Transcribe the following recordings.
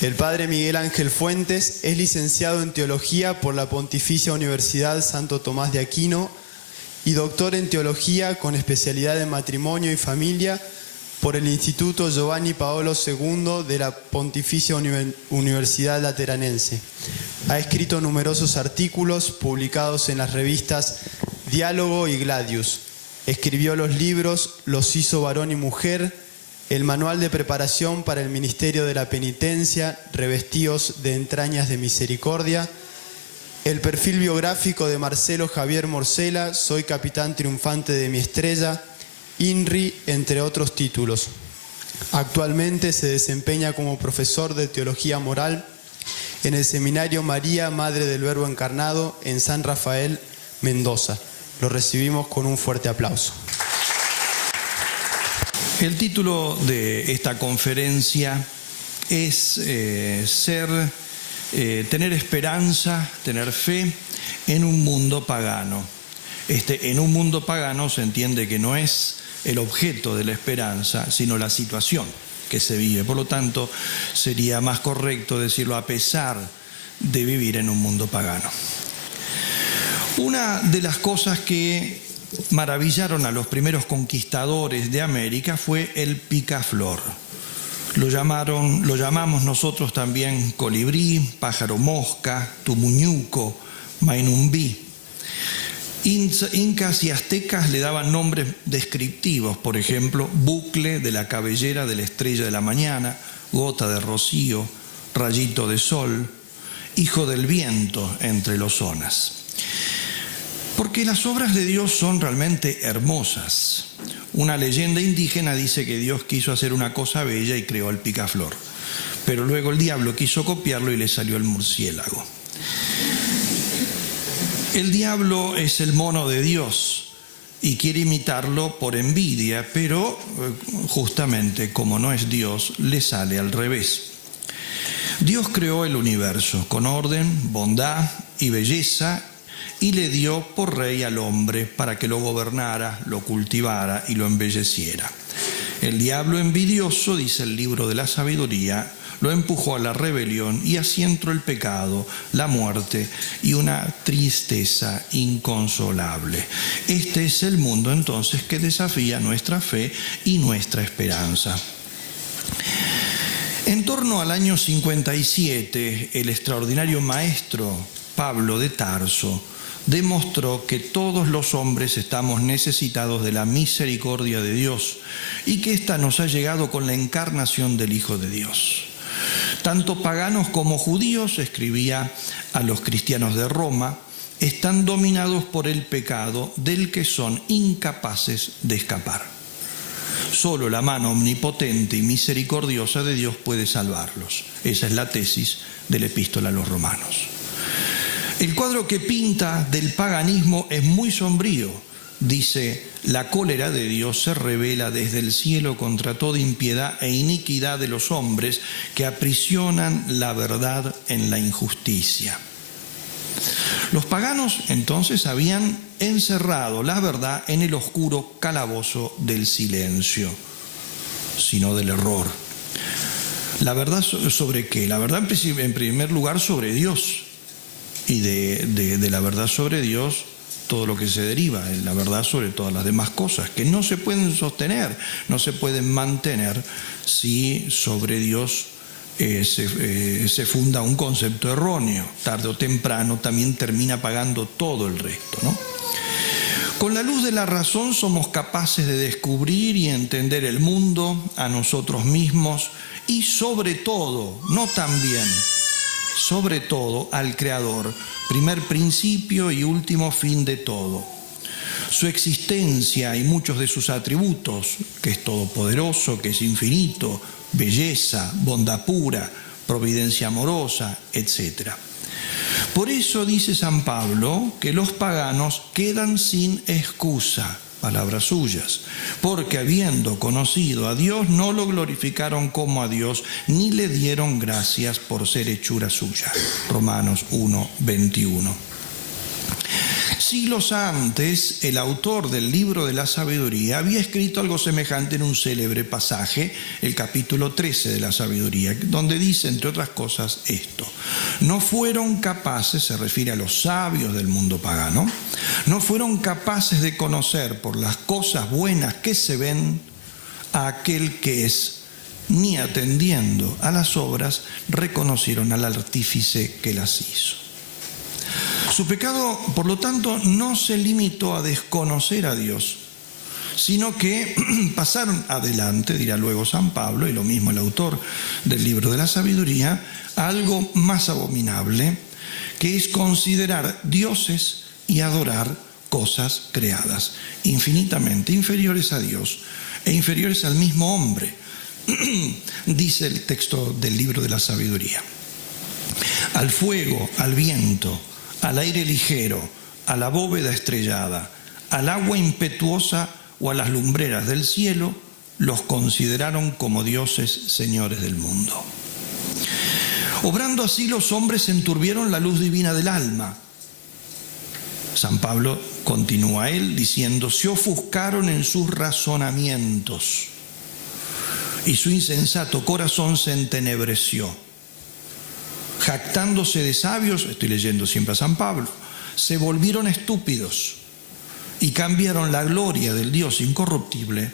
El padre Miguel Ángel Fuentes es licenciado en Teología por la Pontificia Universidad Santo Tomás de Aquino y doctor en Teología con especialidad en Matrimonio y Familia por el Instituto Giovanni Paolo II de la Pontificia Universidad Lateranense. Ha escrito numerosos artículos publicados en las revistas Diálogo y Gladius. Escribió los libros Los hizo varón y mujer, el manual de preparación para el ministerio de la penitencia, revestidos de entrañas de misericordia, el perfil biográfico de Marcelo Javier Morcela, Soy capitán triunfante de mi estrella, INRI, entre otros títulos. Actualmente se desempeña como profesor de Teología Moral en el Seminario María, Madre del Verbo Encarnado, en San Rafael, Mendoza. Lo recibimos con un fuerte aplauso. El título de esta conferencia es tener esperanza, tener fe en un mundo pagano. En un mundo pagano se entiende que no es el objeto de la esperanza, sino la situación que se vive. Por lo tanto, sería más correcto decirlo a pesar de vivir en un mundo pagano. Una de las cosas que maravillaron a los primeros conquistadores de América fue el picaflor. Lo llamamos nosotros también colibrí, pájaro mosca, tumuñuco, mainumbí. Incas y aztecas le daban nombres descriptivos, por ejemplo, bucle de la cabellera de la estrella de la mañana, gota de rocío, rayito de sol, hijo del viento entre los zonas. Porque las obras de Dios son realmente hermosas. Una leyenda indígena dice que Dios quiso hacer una cosa bella y creó el picaflor. Pero luego el diablo quiso copiarlo y le salió el murciélago. El diablo es el mono de Dios y quiere imitarlo por envidia, pero justamente como no es Dios, le sale al revés. Dios creó el universo con orden, bondad y belleza, y le dio por rey al hombre para que lo gobernara, lo cultivara y lo embelleciera. El diablo envidioso, dice el libro de la sabiduría, lo empujó a la rebelión y así entró el pecado, la muerte y una tristeza inconsolable. Este es el mundo entonces que desafía nuestra fe y nuestra esperanza. En torno al año 57, el extraordinario maestro Pablo de Tarso demostró que todos los hombres estamos necesitados de la misericordia de Dios y que ésta nos ha llegado con la encarnación del Hijo de Dios. Tanto paganos como judíos, escribía a los cristianos de Roma, están dominados por el pecado del que son incapaces de escapar. Solo la mano omnipotente y misericordiosa de Dios puede salvarlos. Esa es la tesis de la Epístola a los Romanos. El cuadro que pinta del paganismo es muy sombrío. Dice, la cólera de Dios se revela desde el cielo contra toda impiedad e iniquidad de los hombres que aprisionan la verdad en la injusticia. Los paganos entonces habían encerrado la verdad en el oscuro calabozo del silencio, sino del error. ¿La verdad sobre qué? La verdad en primer lugar sobre Dios. Y de la verdad sobre Dios, todo lo que se deriva, la verdad sobre todas las demás cosas, que no se pueden sostener, no se pueden mantener si sobre Dios se funda un concepto erróneo. Tarde o temprano también termina pagando todo el resto, ¿no? Con la luz de la razón somos capaces de descubrir y entender el mundo, a nosotros mismos y sobre todo, no también, sobre todo al Creador, primer principio y último fin de todo. Su existencia y muchos de sus atributos, que es todopoderoso, que es infinito, belleza, bondad pura, providencia amorosa, etc. Por eso dice San Pablo que los paganos quedan sin excusa, palabras suyas, porque habiendo conocido a Dios no lo glorificaron como a Dios ni le dieron gracias por ser hechura suya. Romanos 1:21. Siglos antes, el autor del libro de la sabiduría había escrito algo semejante en un célebre pasaje, el capítulo 13 de la sabiduría, donde dice, entre otras cosas, esto: no fueron capaces, se refiere a los sabios del mundo pagano, no fueron capaces de conocer por las cosas buenas que se ven a aquel que es, ni atendiendo a las obras reconocieron al artífice que las hizo. Su pecado, por lo tanto, no se limitó a desconocer a Dios, sino que pasaron adelante, dirá luego San Pablo, y lo mismo el autor del libro de la sabiduría, a algo más abominable, que es considerar dioses y adorar cosas creadas, infinitamente inferiores a Dios e inferiores al mismo hombre, dice el texto del libro de la sabiduría. Al fuego, al viento, al aire ligero, a la bóveda estrellada, al agua impetuosa o a las lumbreras del cielo, los consideraron como dioses señores del mundo. Obrando así, los hombres enturbieron la luz divina del alma. San Pablo continúa él diciendo: se ofuscaron en sus razonamientos y su insensato corazón se entenebreció. Jactándose de sabios, estoy leyendo siempre a San Pablo, se volvieron estúpidos y cambiaron la gloria del Dios incorruptible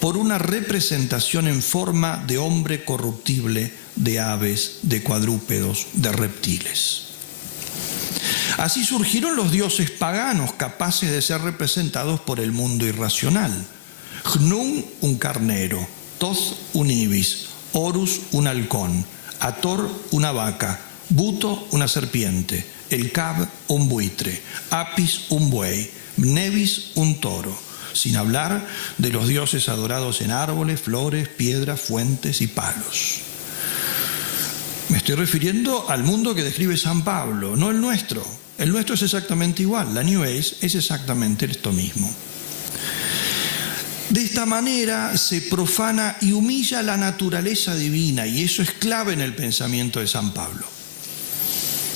por una representación en forma de hombre corruptible, de aves, de cuadrúpedos, de reptiles. Así surgieron los dioses paganos capaces de ser representados por el mundo irracional. Gnum, un carnero; Thoth, un ibis; Horus, un halcón; Hathor, una vaca; Buto, una serpiente; El-Kab, un buitre; Apis, un buey; Mnevis, un toro. Sin hablar de los dioses adorados en árboles, flores, piedras, fuentes y palos. Me estoy refiriendo al mundo que describe San Pablo, no el nuestro. El nuestro es exactamente igual, la New Age es exactamente esto mismo. De esta manera se profana y humilla la naturaleza divina, y eso es clave en el pensamiento de San Pablo.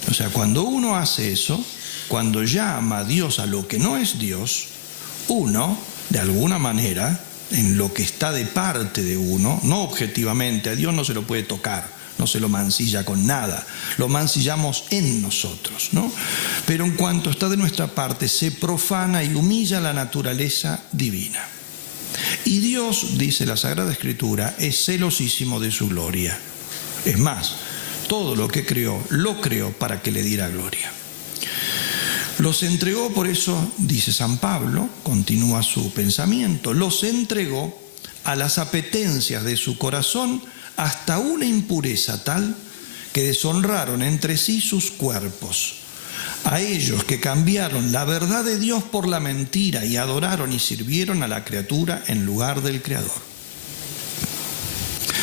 O sea, cuando uno hace eso, cuando llama a Dios a lo que no es Dios, uno, de alguna manera, en lo que está de parte de uno, no objetivamente, a Dios no se lo puede tocar, no se lo mancilla con nada, lo mancillamos en nosotros, ¿no? Pero en cuanto está de nuestra parte, se profana y humilla la naturaleza divina. Y Dios, dice la Sagrada Escritura, es celosísimo de su gloria. Es más, todo lo que creó, lo creó para que le diera gloria. Los entregó, por eso, dice San Pablo, continúa su pensamiento, los entregó a las apetencias de su corazón hasta una impureza tal que deshonraron entre sí sus cuerpos. A ellos que cambiaron la verdad de Dios por la mentira y adoraron y sirvieron a la criatura en lugar del Creador.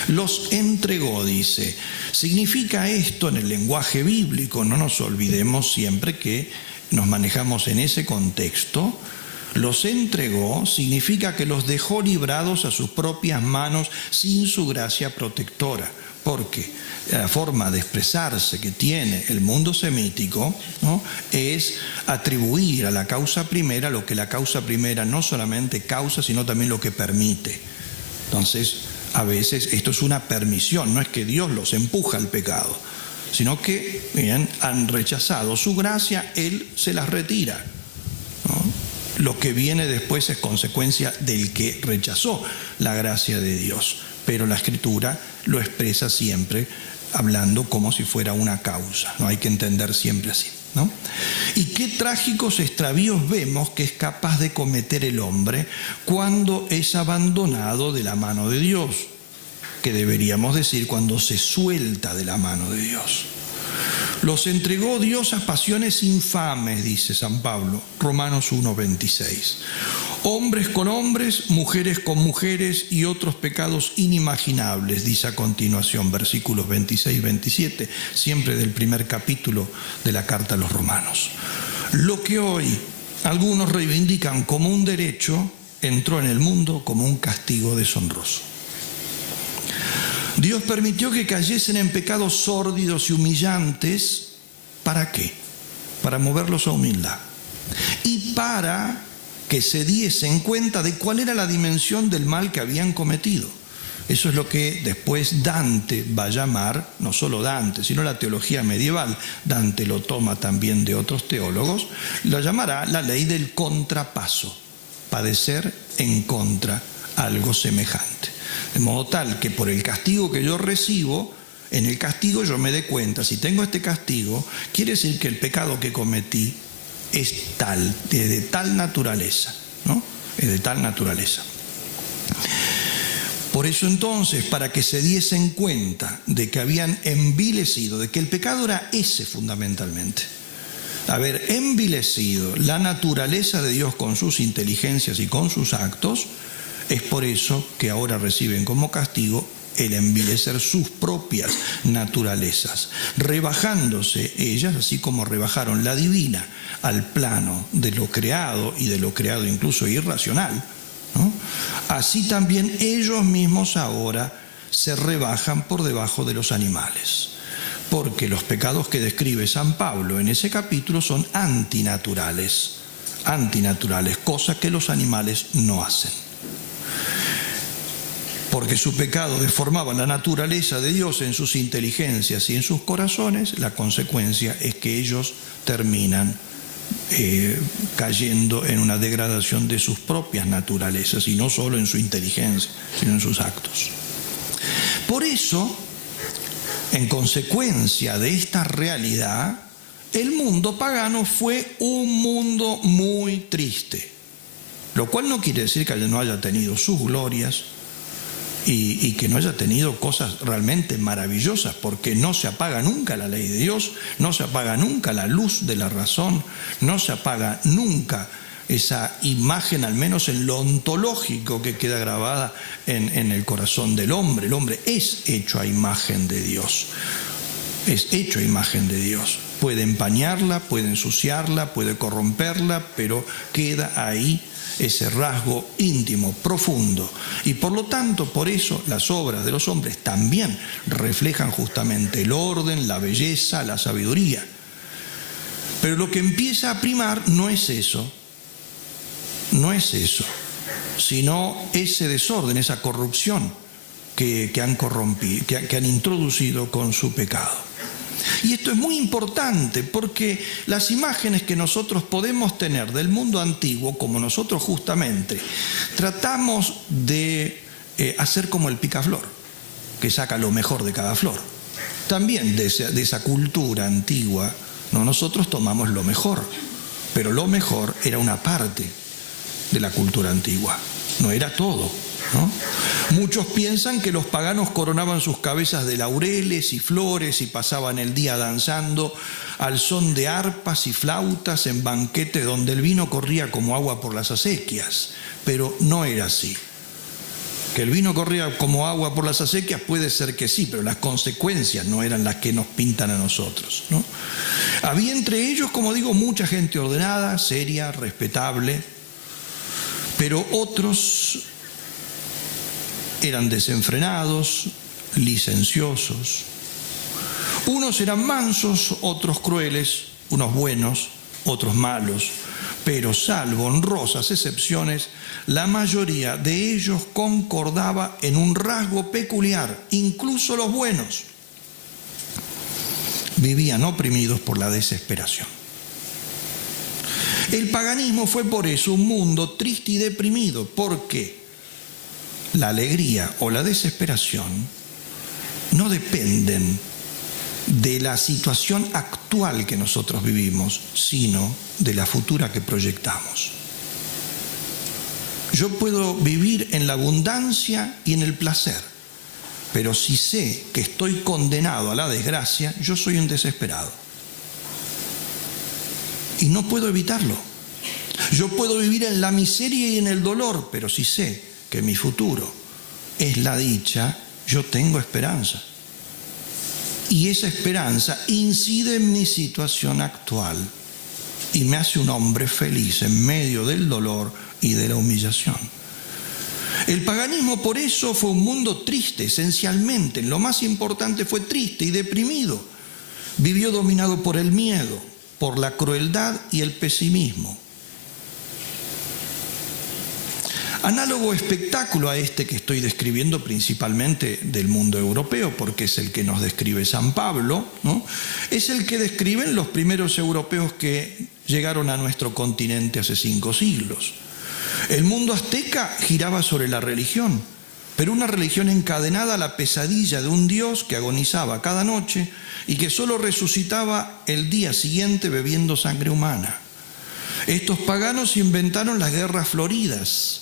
Los entregó, dice. Significa esto en el lenguaje bíblico, no nos olvidemos siempre que nos manejamos en ese contexto. Los entregó significa que los dejó librados a sus propias manos sin su gracia protectora, porque la forma de expresarse que tiene el mundo semítico, ¿no?, es atribuir a la causa primera lo que la causa primera no solamente causa, sino también lo que permite. Entonces, a veces esto es una permisión, no es que Dios los empuja al pecado, sino que bien, han rechazado su gracia, Él se las retira, ¿no? Lo que viene después es consecuencia del que rechazó la gracia de Dios, pero la Escritura lo expresa siempre hablando como si fuera una causa, no hay que entender siempre así, ¿no? Y qué trágicos extravíos vemos que es capaz de cometer el hombre cuando es abandonado de la mano de Dios, que deberíamos decir cuando se suelta de la mano de Dios. Los entregó Dios a pasiones infames, dice San Pablo, Romanos 1:26. Hombres con hombres, mujeres con mujeres y otros pecados inimaginables, dice a continuación, versículos 26 y 27, siempre del primer capítulo de la carta a los Romanos. Lo que hoy algunos reivindican como un derecho, entró en el mundo como un castigo deshonroso. Dios permitió que cayesen en pecados sórdidos y humillantes. ¿Para qué? Para moverlos a humildad. y para que se diesen cuenta de cuál era la dimensión del mal que habían cometido. Eso es lo que después Dante va a llamar, no solo Dante, sino la teología medieval, Dante lo toma también de otros teólogos, lo llamará la ley del contrapaso, padecer en contra algo semejante. De modo tal que por el castigo que yo recibo, en el castigo yo me dé cuenta, si tengo este castigo, quiere decir que el pecado que cometí es tal, de tal naturaleza, ¿no? Es de tal naturaleza. Por eso entonces, para que se diesen cuenta de que habían envilecido, de que el pecado era ese fundamentalmente, haber envilecido la naturaleza de Dios con sus inteligencias y con sus actos, es por eso que ahora reciben como castigo el envilecer sus propias naturalezas, rebajándose ellas, así como rebajaron la divina al plano de lo creado y de lo creado incluso irracional, ¿no? Así también ellos mismos ahora se rebajan por debajo de los animales, porque los pecados que describe San Pablo en ese capítulo son antinaturales, cosas que los animales no hacen. Porque su pecado deformaba la naturaleza de Dios en sus inteligencias y en sus corazones, la consecuencia es que ellos terminan cayendo en una degradación de sus propias naturalezas, y no solo en su inteligencia, sino en sus actos. Por eso, en consecuencia de esta realidad, el mundo pagano fue un mundo muy triste, lo cual no quiere decir que no haya tenido sus glorias y que no haya tenido cosas realmente maravillosas, porque no se apaga nunca la ley de Dios, no se apaga nunca la luz de la razón, no se apaga nunca esa imagen, al menos en lo ontológico, que queda grabada en el corazón del hombre. El hombre es hecho a imagen de Dios, es hecho a imagen de Dios. Puede empañarla, puede ensuciarla, puede corromperla, pero queda ahí ese rasgo íntimo, profundo. Y por lo tanto, por eso las obras de los hombres también reflejan justamente el orden, la belleza, la sabiduría. Pero lo que empieza a primar no es eso, sino ese desorden, esa corrupción que han corrompido, que han introducido con su pecado. Y esto es muy importante porque las imágenes que nosotros podemos tener del mundo antiguo, como nosotros justamente tratamos de hacer como el picaflor, que saca lo mejor de cada flor, también de esa cultura antigua, ¿no? Nosotros tomamos lo mejor, pero lo mejor era una parte de la cultura antigua, no era todo, ¿no? Muchos piensan que los paganos coronaban sus cabezas de laureles y flores y pasaban el día danzando al son de arpas y flautas en banquetes donde el vino corría como agua por las acequias, pero no era así. Que el vino corría como agua por las acequias puede ser que sí, pero las consecuencias no eran las que nos pintan a nosotros, ¿no? Había entre ellos, como digo, mucha gente ordenada, seria, respetable, pero otros eran desenfrenados, licenciosos. Unos eran mansos, otros crueles, unos buenos, otros malos, pero salvo honrosas excepciones, la mayoría de ellos concordaba en un rasgo peculiar, incluso los buenos. Vivían oprimidos por la desesperación. El paganismo fue por eso un mundo triste y deprimido, porque la alegría o la desesperación no dependen de la situación actual que nosotros vivimos, sino de la futura que proyectamos. Yo puedo vivir en la abundancia y en el placer, pero si sé que estoy condenado a la desgracia, yo soy un desesperado. Y no puedo evitarlo. Yo puedo vivir en la miseria y en el dolor, pero si sé que mi futuro es la dicha, yo tengo esperanza. Y esa esperanza incide en mi situación actual y me hace un hombre feliz en medio del dolor y de la humillación. El paganismo por eso fue un mundo triste, esencialmente. En lo más importante fue triste y deprimido. Vivió dominado por el miedo, por la crueldad y el pesimismo. Análogo espectáculo a este que estoy describiendo principalmente del mundo europeo, porque es el que nos describe San Pablo, ¿no? Es el que describen los primeros europeos que llegaron a nuestro continente hace 5 siglos. El mundo azteca giraba sobre la religión, pero una religión encadenada a la pesadilla de un Dios que agonizaba cada noche y que solo resucitaba el día siguiente bebiendo sangre humana. Estos paganos inventaron las guerras floridas,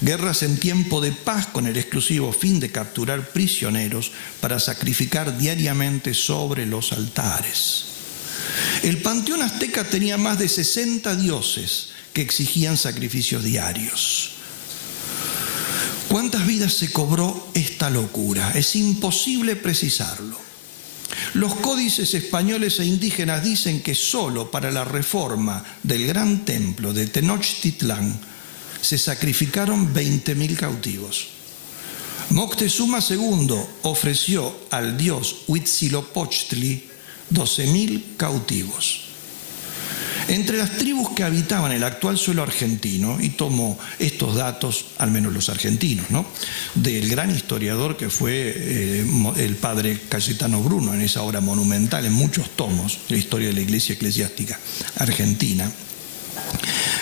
guerras en tiempo de paz con el exclusivo fin de capturar prisioneros para sacrificar diariamente sobre los altares. El panteón azteca tenía más de 60 dioses que exigían sacrificios diarios. ¿Cuántas vidas se cobró esta locura? Es imposible precisarlo. Los códices españoles e indígenas dicen que solo para la reforma del gran templo de Tenochtitlán se sacrificaron 20.000 cautivos. Moctezuma II ofreció al dios Huitzilopochtli 12.000 cautivos. Entre las tribus que habitaban el actual suelo argentino, y tomo estos datos, al menos los argentinos, ¿no?, del gran historiador que fue el padre Cayetano Bruno, en esa obra monumental, en muchos tomos, la historia de la iglesia eclesiástica argentina.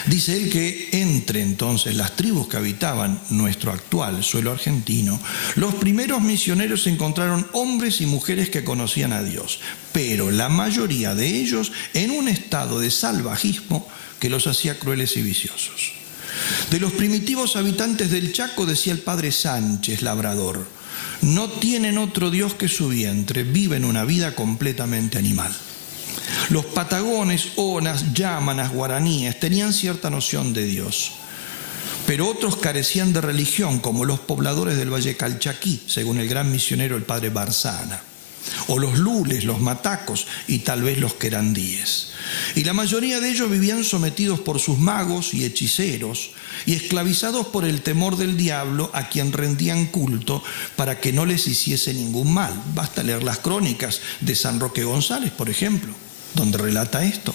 Dice él que entre entonces las tribus que habitaban nuestro actual suelo argentino, los primeros misioneros encontraron hombres y mujeres que conocían a Dios, pero la mayoría de ellos en un estado de salvajismo que los hacía crueles y viciosos. De los primitivos habitantes del Chaco, decía el padre Sánchez Labrador, no tienen otro Dios que su vientre, viven una vida completamente animal. Los patagones, onas, yámanas, guaraníes tenían cierta noción de Dios, pero otros carecían de religión, como los pobladores del Valle Calchaquí, según el gran misionero el padre Barzana, o los lules, los matacos y tal vez los querandíes. Y la mayoría de ellos vivían sometidos por sus magos y hechiceros y esclavizados por el temor del diablo, a quien rendían culto para que no les hiciese ningún mal. Basta leer las crónicas de San Roque González, por ejemplo, donde relata esto,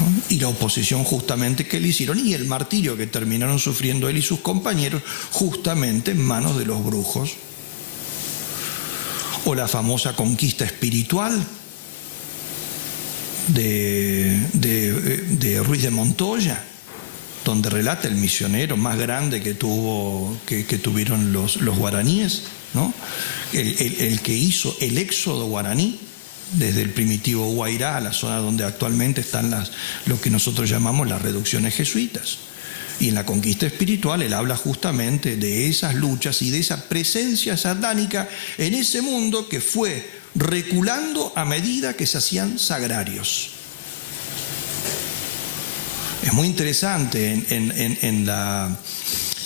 ¿no? Y la oposición justamente que le hicieron y el martirio que terminaron sufriendo él y sus compañeros justamente en manos de los brujos. O la famosa conquista espiritual de Ruiz de Montoya, donde relata el misionero más grande que tuvieron los guaraníes, ¿no? El que hizo el éxodo guaraní desde el primitivo Guairá a la zona donde actualmente están lo que nosotros llamamos las reducciones jesuitas. Y en la conquista espiritual él habla justamente de esas luchas y de esa presencia satánica en ese mundo que fue reculando a medida que se hacían sagrarios. Es muy interesante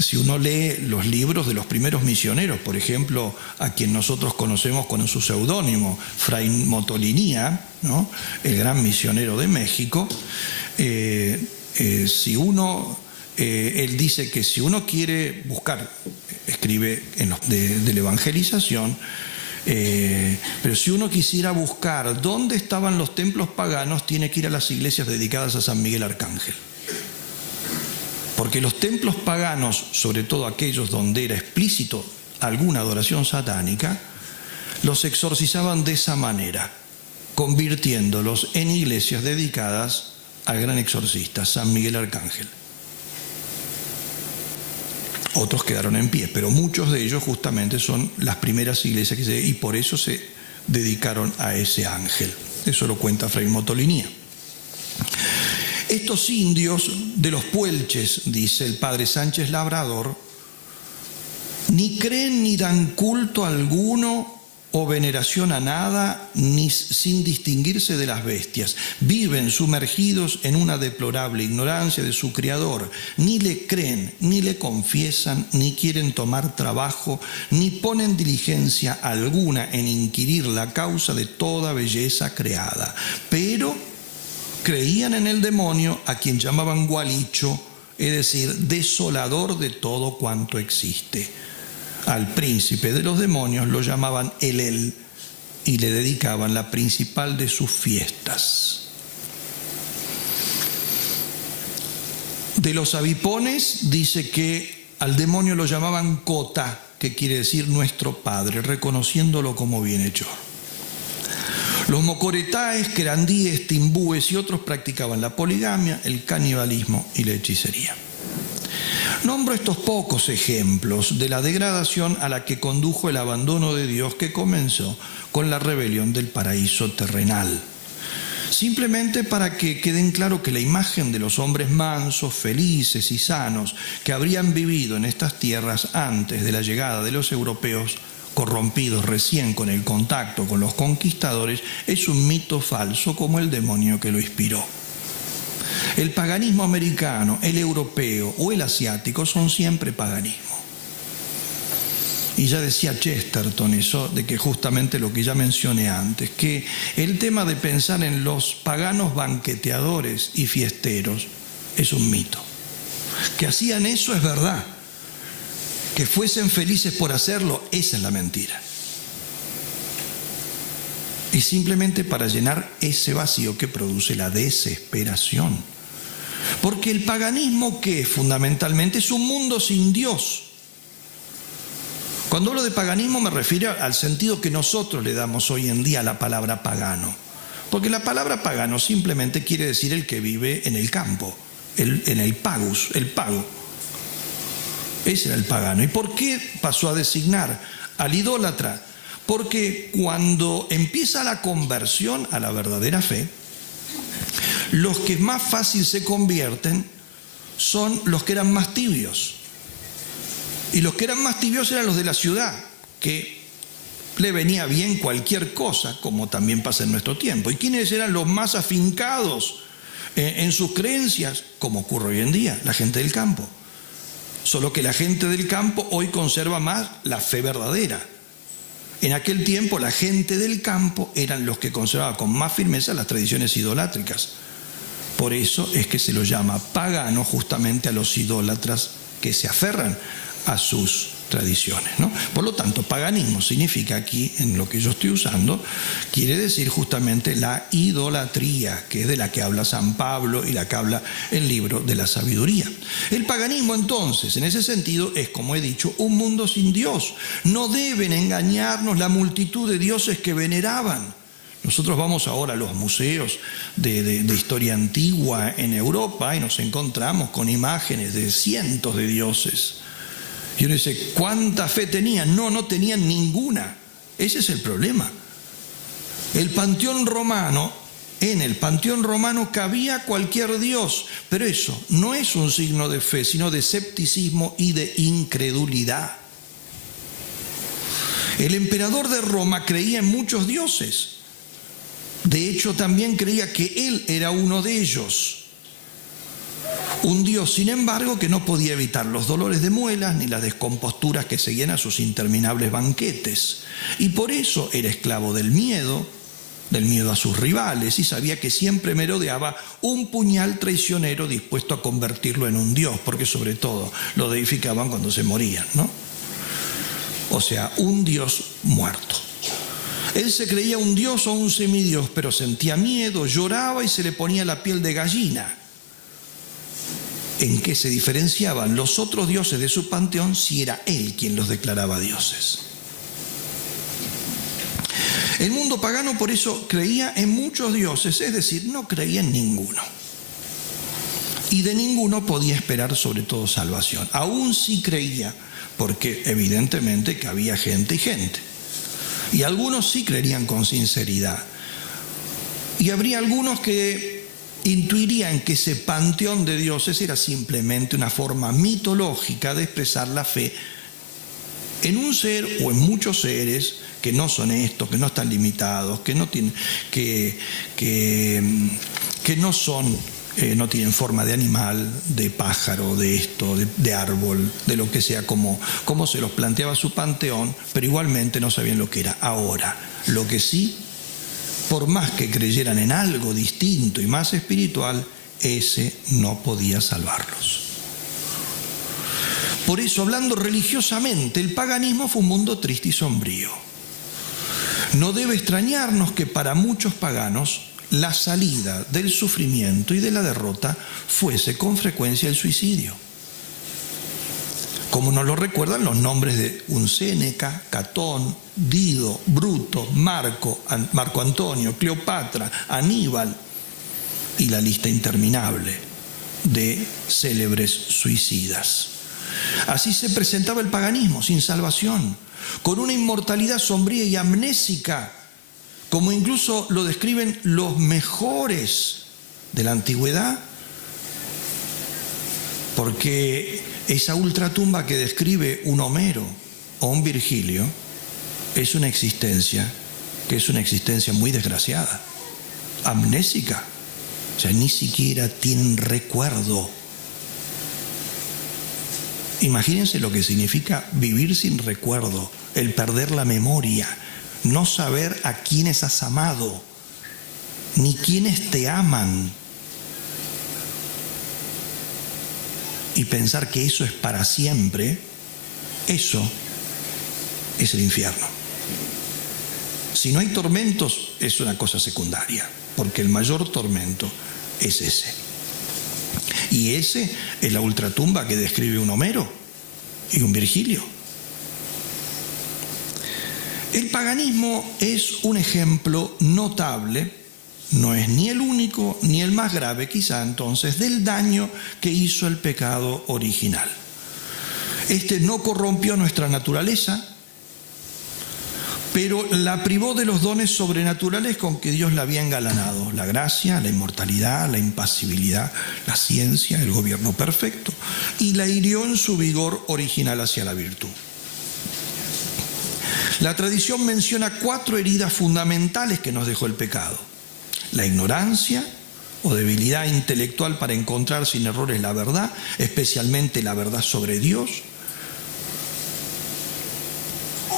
si uno lee los libros de los primeros misioneros, por ejemplo, a quien nosotros conocemos con su seudónimo, Fray Motolinía, ¿no?, el gran misionero de México, él dice que si uno quiere buscar, escribe de la evangelización, pero si uno quisiera buscar dónde estaban los templos paganos, tiene que ir a las iglesias dedicadas a San Miguel Arcángel. Porque los templos paganos, sobre todo aquellos donde era explícito alguna adoración satánica, los exorcizaban de esa manera, convirtiéndolos en iglesias dedicadas al gran exorcista, San Miguel Arcángel. Otros quedaron en pie, pero muchos de ellos justamente son las primeras iglesias y por eso se dedicaron a ese ángel. Eso lo cuenta Fray Motolinía. Estos indios de los Puelches, dice el padre Sánchez Labrador, ni creen ni dan culto alguno o veneración a nada, ni sin distinguirse de las bestias. Viven sumergidos en una deplorable ignorancia de su Creador. Ni le creen, ni le confiesan, ni quieren tomar trabajo, ni ponen diligencia alguna en inquirir la causa de toda belleza creada. Pero creían en el demonio, a quien llamaban Gualicho, es decir, desolador de todo cuanto existe. Al príncipe de los demonios lo llamaban Elel y le dedicaban la principal de sus fiestas. De los avipones dice que al demonio lo llamaban Cota, que quiere decir nuestro padre, reconociéndolo como bienhechor. Los mocoretaes, querandíes, timbúes y otros practicaban la poligamia, el canibalismo y la hechicería. Nombro estos pocos ejemplos de la degradación a la que condujo el abandono de Dios que comenzó con la rebelión del paraíso terrenal. Simplemente para que queden claro que la imagen de los hombres mansos, felices y sanos que habrían vivido en estas tierras antes de la llegada de los europeos, corrompidos recién con el contacto con los conquistadores, es un mito falso como el demonio que lo inspiró. El paganismo americano, el europeo o el asiático son siempre paganismo. Y ya decía Chesterton eso, de que justamente lo que ya mencioné antes, que el tema de pensar en los paganos banqueteadores y fiesteros es un mito. Que hacían eso es verdad. Que fuesen felices por hacerlo, esa es la mentira. Es simplemente para llenar ese vacío que produce la desesperación. Porque el paganismo, ¿qué? Fundamentalmente es un mundo sin Dios. Cuando hablo de paganismo me refiero al sentido que nosotros le damos hoy en día a la palabra pagano. Porque la palabra pagano simplemente quiere decir el que vive en el campo, en el pagus, el pago. Ese era el pagano. ¿Y por qué pasó a designar al idólatra? Porque cuando empieza la conversión a la verdadera fe, los que más fácil se convierten son los que eran más tibios. Y los que eran más tibios eran los de la ciudad, que le venía bien cualquier cosa, como también pasa en nuestro tiempo. ¿Y quiénes eran los más afincados en sus creencias? Como ocurre hoy en día, la gente del campo. Solo que la gente del campo hoy conserva más la fe verdadera. En aquel tiempo la gente del campo eran los que conservaban con más firmeza las tradiciones idolátricas. Por eso es que se los llama pagano justamente a los idólatras que se aferran a sus tradiciones, ¿no? Por lo tanto, paganismo significa aquí, en lo que yo estoy usando, quiere decir justamente la idolatría, que es de la que habla San Pablo y la que habla el libro de la sabiduría. El paganismo, entonces, en ese sentido, es, como he dicho, un mundo sin Dios. No deben engañarnos la multitud de dioses que veneraban. Nosotros vamos ahora a los museos de historia antigua en Europa y nos encontramos con imágenes de cientos de dioses. Y uno dice, ¿cuánta fe tenían? No tenían ninguna. Ese es el problema. El panteón romano, en el panteón romano cabía cualquier dios, pero eso no es un signo de fe, sino de escepticismo y de incredulidad. El emperador de Roma creía en muchos dioses. De hecho, también creía que él era uno de ellos. Un Dios, sin embargo, que no podía evitar los dolores de muelas ni las descomposturas que seguían a sus interminables banquetes. Y por eso era esclavo del miedo a sus rivales, y sabía que siempre merodeaba un puñal traicionero dispuesto a convertirlo en un Dios, porque sobre todo lo deificaban cuando se morían, ¿no? O sea, un Dios muerto. Él se creía un Dios o un semidios, pero sentía miedo, lloraba y se le ponía la piel de gallina. ¿En qué se diferenciaban los otros dioses de su panteón si era él quien los declaraba dioses? El mundo pagano por eso creía en muchos dioses, es decir, no creía en ninguno. Y de ninguno podía esperar sobre todo salvación. Aún sí creía, porque evidentemente que había gente y gente. Y algunos sí creerían con sinceridad. Y habría algunos que intuirían que ese panteón de dioses era simplemente una forma mitológica de expresar la fe en un ser o en muchos seres que no son estos, que no están limitados, que no tienen, no tienen forma de animal, de pájaro, de esto, de árbol, de lo que sea, como se los planteaba su panteón, pero igualmente no sabían lo que era. Ahora, lo que sí, por más que creyeran en algo distinto y más espiritual, ese no podía salvarlos. Por eso, hablando religiosamente, el paganismo fue un mundo triste y sombrío. No debe extrañarnos que para muchos paganos la salida del sufrimiento y de la derrota fuese con frecuencia el suicidio. Como nos lo recuerdan los nombres de un Séneca, Catón, Dido, Bruto, Marco Antonio, Cleopatra, Aníbal y la lista interminable de célebres suicidas. Así se presentaba el paganismo sin salvación, con una inmortalidad sombría y amnésica, como incluso lo describen los mejores de la antigüedad, porque esa ultratumba que describe un Homero o un Virgilio es una existencia que es una existencia muy desgraciada, amnésica, o sea, ni siquiera tienen recuerdo. Imagínense lo que significa vivir sin recuerdo, el perder la memoria, no saber a quiénes has amado, ni quiénes te aman, y pensar que eso es para siempre. Eso es el infierno. Si no hay tormentos, es una cosa secundaria, porque el mayor tormento es ese. Y ese es la ultratumba que describe un Homero y un Virgilio. El paganismo es un ejemplo notable, no es ni el único ni el más grave quizá entonces, del daño que hizo el pecado original. Este no corrompió nuestra naturaleza, pero la privó de los dones sobrenaturales con que Dios la había engalanado: la gracia, la inmortalidad, la impasibilidad, la ciencia, el gobierno perfecto, y la hirió en su vigor original hacia la virtud. La tradición menciona 4 heridas fundamentales que nos dejó el pecado: la ignorancia o debilidad intelectual para encontrar sin errores la verdad, especialmente la verdad sobre Dios.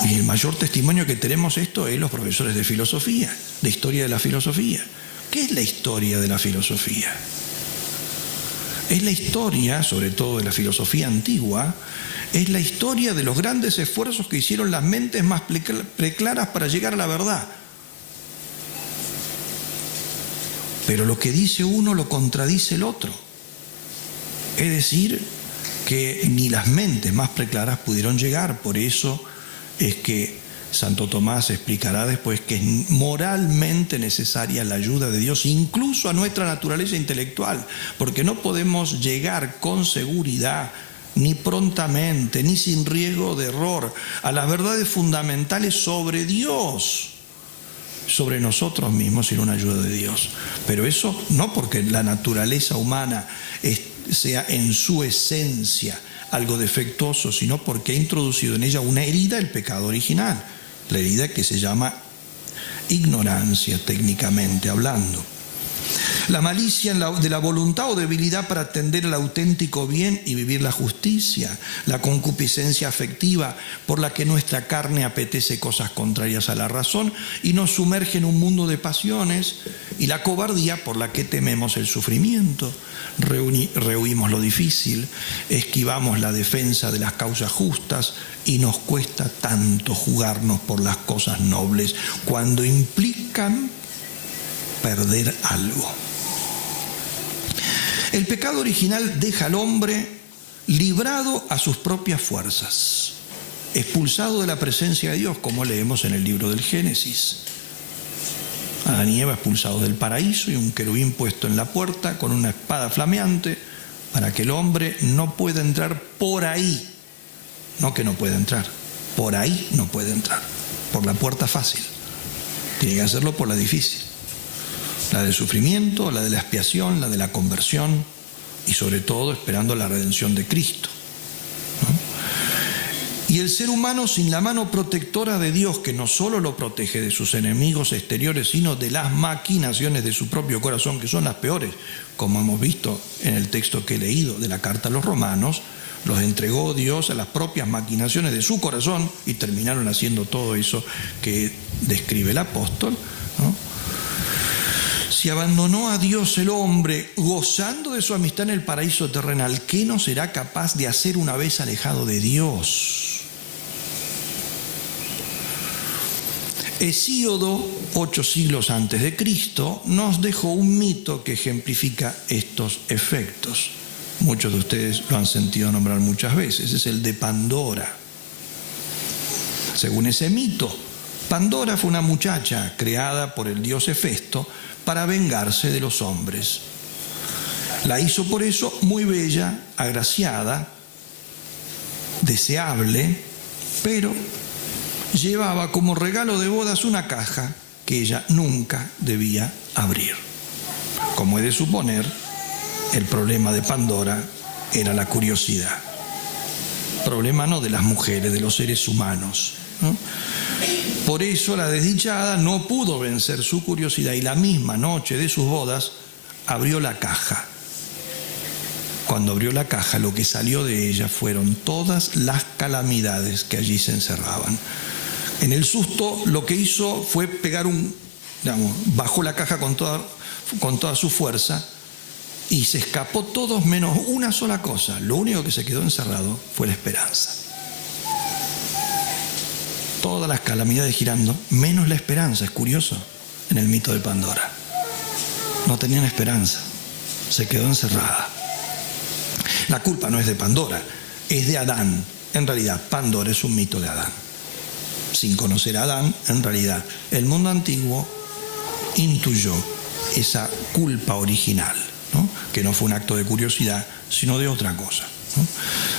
Y el mayor testimonio que tenemos esto es los profesores de filosofía, de historia de la filosofía. ¿Qué es la historia de la filosofía? Es la historia, sobre todo de la filosofía antigua, es la historia de los grandes esfuerzos que hicieron las mentes más preclaras para llegar a la verdad. Pero lo que dice uno lo contradice el otro. Es decir, que ni las mentes más preclaras pudieron llegar. Por eso es que Santo Tomás explicará después que es moralmente necesaria la ayuda de Dios, incluso a nuestra naturaleza intelectual, porque no podemos llegar con seguridad, ni prontamente, ni sin riesgo de error, a las verdades fundamentales sobre Dios, sobre nosotros mismos, sin una ayuda de Dios. Pero eso no porque la naturaleza humana sea en su esencia algo defectuoso, sino porque ha introducido en ella una herida, el pecado original, la herida que se llama ignorancia, técnicamente hablando. La malicia de la voluntad o debilidad para atender al auténtico bien y vivir la justicia, la concupiscencia afectiva por la que nuestra carne apetece cosas contrarias a la razón y nos sumerge en un mundo de pasiones, y la cobardía por la que tememos el sufrimiento, rehuimos lo difícil, esquivamos la defensa de las causas justas y nos cuesta tanto jugarnos por las cosas nobles cuando implican perder algo. El pecado original deja al hombre librado a sus propias fuerzas, expulsado de la presencia de Dios, como leemos en el libro del Génesis. Adán y Eva expulsados del paraíso y un querubín puesto en la puerta con una espada flameante para que el hombre no pueda entrar por ahí. No que no pueda entrar, por ahí no puede entrar, por la puerta fácil. Tiene que hacerlo por la difícil. La del sufrimiento, la de la expiación, la de la conversión y sobre todo esperando la redención de Cristo, ¿no? Y el ser humano, sin la mano protectora de Dios, que no solo lo protege de sus enemigos exteriores, sino de las maquinaciones de su propio corazón, que son las peores, como hemos visto en el texto que he leído de la carta a los Romanos, los entregó Dios a las propias maquinaciones de su corazón y terminaron haciendo todo eso que describe el apóstol, ¿no? Si abandonó a Dios el hombre, gozando de su amistad en el paraíso terrenal, ¿qué no será capaz de hacer una vez alejado de Dios? Hesíodo, 8 siglos antes de Cristo, nos dejó un mito que ejemplifica estos efectos. Muchos de ustedes lo han sentido nombrar muchas veces, es el de Pandora. Según ese mito, Pandora fue una muchacha creada por el dios Hefesto para vengarse de los hombres. La hizo por eso muy bella, agraciada, deseable, pero llevaba como regalo de bodas una caja que ella nunca debía abrir. Como he de suponer, el problema de Pandora era la curiosidad. Problema no de las mujeres, de los seres humanos, ¿no? Por eso la desdichada no pudo vencer su curiosidad y la misma noche de sus bodas abrió la caja. Cuando abrió la caja, lo que salió de ella fueron todas las calamidades que allí se encerraban. En el susto, lo que hizo fue pegar bajó la caja con toda su fuerza y se escapó todos menos una sola cosa. Lo único que se quedó encerrado fue la esperanza. Todas las calamidades girando, menos la esperanza. Es curioso, en el mito de Pandora. No tenían esperanza, se quedó encerrada. La culpa no es de Pandora, es de Adán. En realidad, Pandora es un mito de Adán. Sin conocer a Adán, en realidad, el mundo antiguo intuyó esa culpa original, ¿no? Que no fue un acto de curiosidad, sino de otra cosa, ¿no?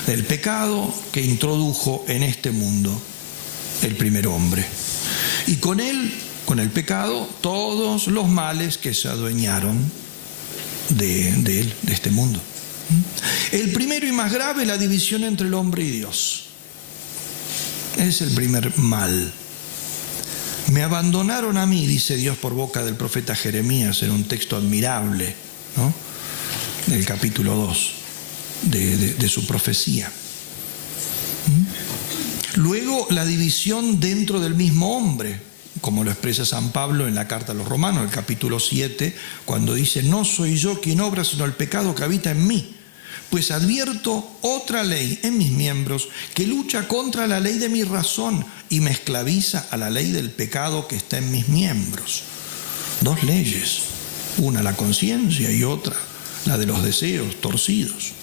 Del pecado que introdujo en este mundo el primer hombre. Y con él, con el pecado, todos los males que se adueñaron de él, de este mundo. El primero y más grave, la división entre el hombre y Dios. Es el primer mal. Me abandonaron a mí, dice Dios por boca del profeta Jeremías en un texto admirable, ¿no? Del capítulo 2 de su profecía. Luego la división dentro del mismo hombre, como lo expresa San Pablo en la carta a los Romanos, el capítulo 7, cuando dice: no soy yo quien obra, sino el pecado que habita en mí. Pues advierto otra ley en mis miembros que lucha contra la ley de mi razón y me esclaviza a la ley del pecado que está en mis miembros. Dos leyes, una la conciencia y otra la de los deseos torcidos.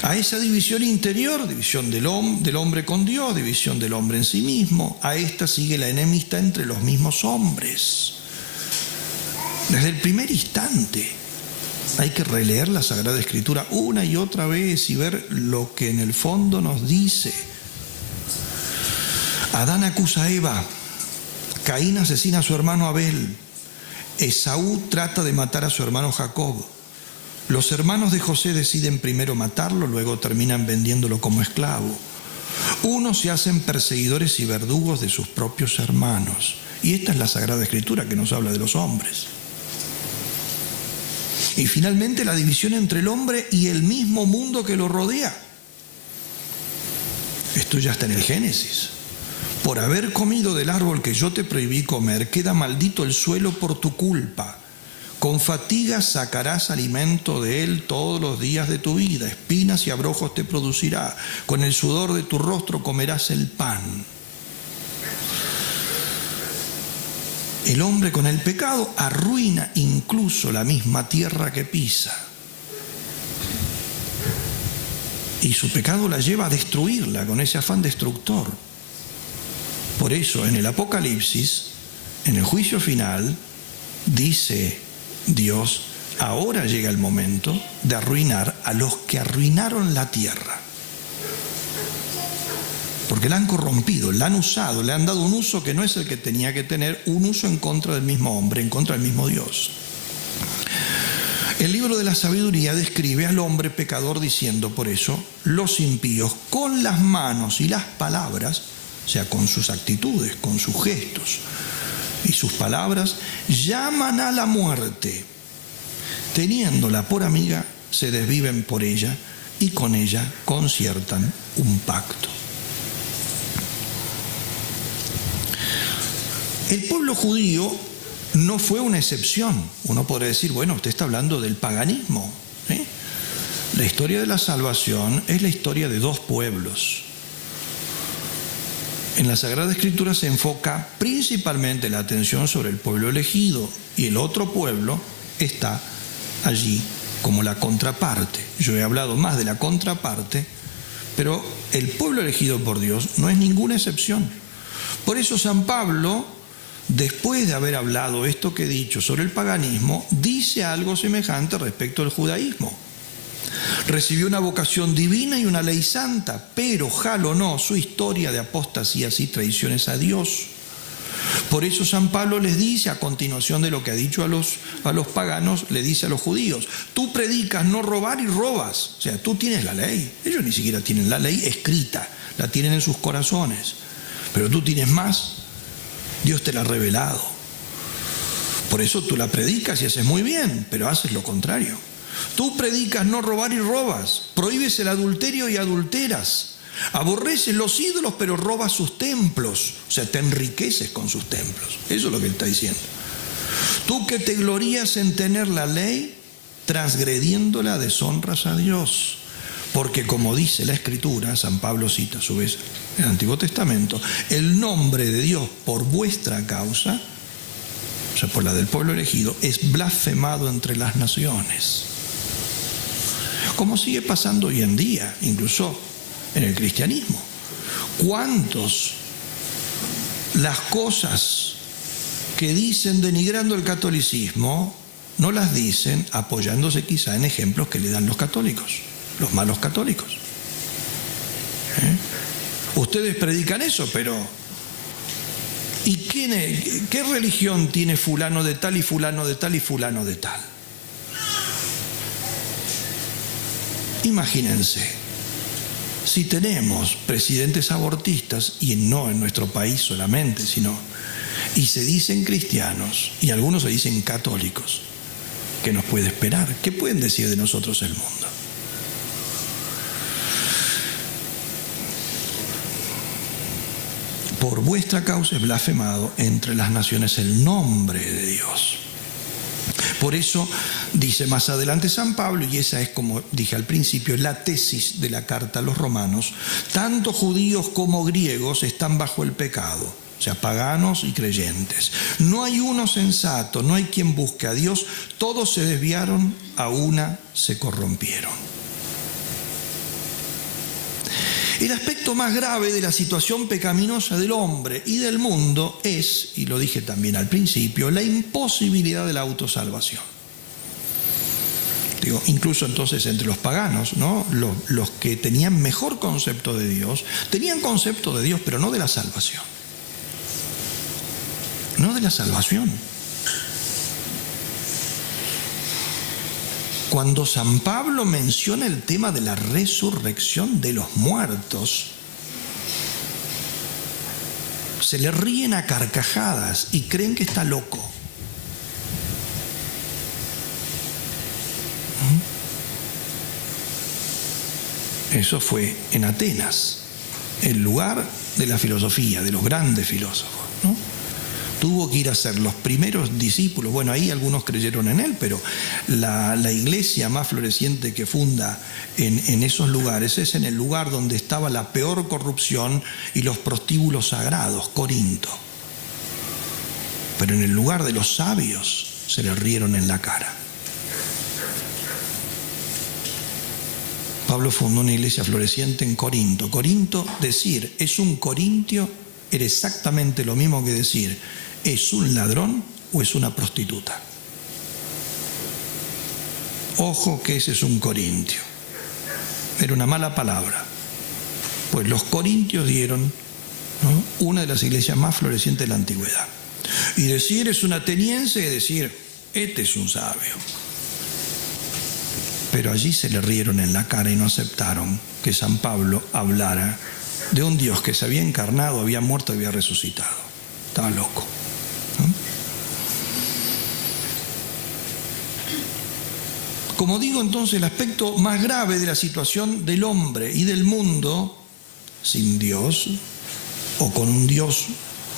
A esa división interior, división del hombre con Dios, división del hombre en sí mismo, a esta sigue la enemistad entre los mismos hombres. Desde el primer instante hay que releer la Sagrada Escritura una y otra vez y ver lo que en el fondo nos dice. Adán acusa a Eva, Caín asesina a su hermano Abel, Esaú trata de matar a su hermano Jacob. Los hermanos de José deciden primero matarlo, luego terminan vendiéndolo como esclavo. Unos se hacen perseguidores y verdugos de sus propios hermanos. Y esta es la Sagrada Escritura que nos habla de los hombres. Y finalmente la división entre el hombre y el mismo mundo que lo rodea. Esto ya está en el Génesis. Por haber comido del árbol que yo te prohibí comer, queda maldito el suelo por tu culpa. Con fatiga sacarás alimento de él todos los días de tu vida, espinas y abrojos te producirá, con el sudor de tu rostro comerás el pan. El hombre con el pecado arruina incluso la misma tierra que pisa. Y su pecado la lleva a destruirla con ese afán destructor. Por eso en el Apocalipsis, en el juicio final, dice Dios: ahora llega el momento de arruinar a los que arruinaron la tierra. Porque la han corrompido, la han usado, le han dado un uso que no es el que tenía que tener, un uso en contra del mismo hombre, en contra del mismo Dios. El libro de la sabiduría describe al hombre pecador diciendo, por eso, los impíos con las manos y las palabras, o sea, con sus actitudes, con sus gestos y sus palabras, llaman a la muerte. Teniéndola por amiga, se desviven por ella y con ella conciertan un pacto. El pueblo judío no fue una excepción. Uno podría decir, bueno, usted está hablando del paganismo, ¿eh? La historia de la salvación es la historia de dos pueblos. En la Sagrada Escritura se enfoca principalmente la atención sobre el pueblo elegido y el otro pueblo está allí como la contraparte. Yo he hablado más de la contraparte, pero el pueblo elegido por Dios no es ninguna excepción. Por eso San Pablo, después de haber hablado esto que he dicho sobre el paganismo, dice algo semejante respecto al judaísmo. Recibió una vocación divina y una ley santa, pero jalonó su historia de apostasías y traiciones a Dios. Por eso San Pablo les dice, a continuación de lo que ha dicho a los paganos, le dice a los judíos: tú predicas no robar y robas. O sea, tú tienes la ley. Ellos ni siquiera tienen la ley escrita, la tienen en sus corazones. Pero tú tienes más. Dios te la ha revelado. Por eso tú la predicas y haces muy bien, pero haces lo contrario. Tú predicas no robar y robas, prohíbes el adulterio y adulteras, aborreces los ídolos pero robas sus templos, o sea, te enriqueces con sus templos. Eso es lo que él está diciendo. Tú que te glorías en tener la ley, transgrediéndola deshonras a Dios. Porque como dice la Escritura, San Pablo cita a su vez el Antiguo Testamento, el nombre de Dios por vuestra causa, o sea, por la del pueblo elegido, es blasfemado entre las naciones. Como sigue pasando hoy en día, incluso en el cristianismo. ¿Cuántos las cosas que dicen denigrando el catolicismo no las dicen apoyándose quizá en ejemplos que le dan los católicos, los malos católicos? Ustedes predican eso, pero ¿y qué religión tiene fulano de tal y fulano de tal y fulano de tal? Imagínense, si tenemos presidentes abortistas, y no en nuestro país solamente, y se dicen cristianos, y algunos se dicen católicos, ¿qué nos puede esperar? ¿Qué pueden decir de nosotros el mundo? Por vuestra causa es blasfemado entre las naciones el nombre de Dios. Por eso dice más adelante San Pablo, y esa es, como dije al principio, la tesis de la carta a los romanos: tanto judíos como griegos están bajo el pecado, o sea, paganos y creyentes. No hay uno sensato, no hay quien busque a Dios, todos se desviaron, a una se corrompieron. El aspecto más grave de la situación pecaminosa del hombre y del mundo es, y lo dije también al principio, la imposibilidad de la autosalvación. Digo, incluso entonces entre los paganos, ¿no? Los que tenían mejor concepto de Dios, tenían concepto de Dios, pero no de la salvación. No de la salvación. Cuando San Pablo menciona el tema de la resurrección de los muertos, se le ríen a carcajadas y creen que está loco. Eso fue en Atenas, el lugar de la filosofía, de los grandes filósofos, ¿no? Tuvo que ir a ser los primeros discípulos. Bueno, ahí algunos creyeron en él, pero la iglesia más floreciente que funda en esos lugares es en el lugar donde estaba la peor corrupción y los prostíbulos sagrados, Corinto. Pero en el lugar de los sabios se le rieron en la cara. Pablo fundó una iglesia floreciente en Corinto. Corinto, decir es un corintio, era exactamente lo mismo que decir ¿es un ladrón o es una prostituta? Ojo que ese es un corintio. Era una mala palabra. Pues los corintios dieron, ¿no?, una de las iglesias más florecientes de la antigüedad. Y decir es un ateniense es decir, este es un sabio. Pero allí se le rieron en la cara y no aceptaron que San Pablo hablara de un Dios que se había encarnado, había muerto y había resucitado. Estaba loco, ¿no? Como digo, entonces, el aspecto más grave de la situación del hombre y del mundo sin Dios, o con un Dios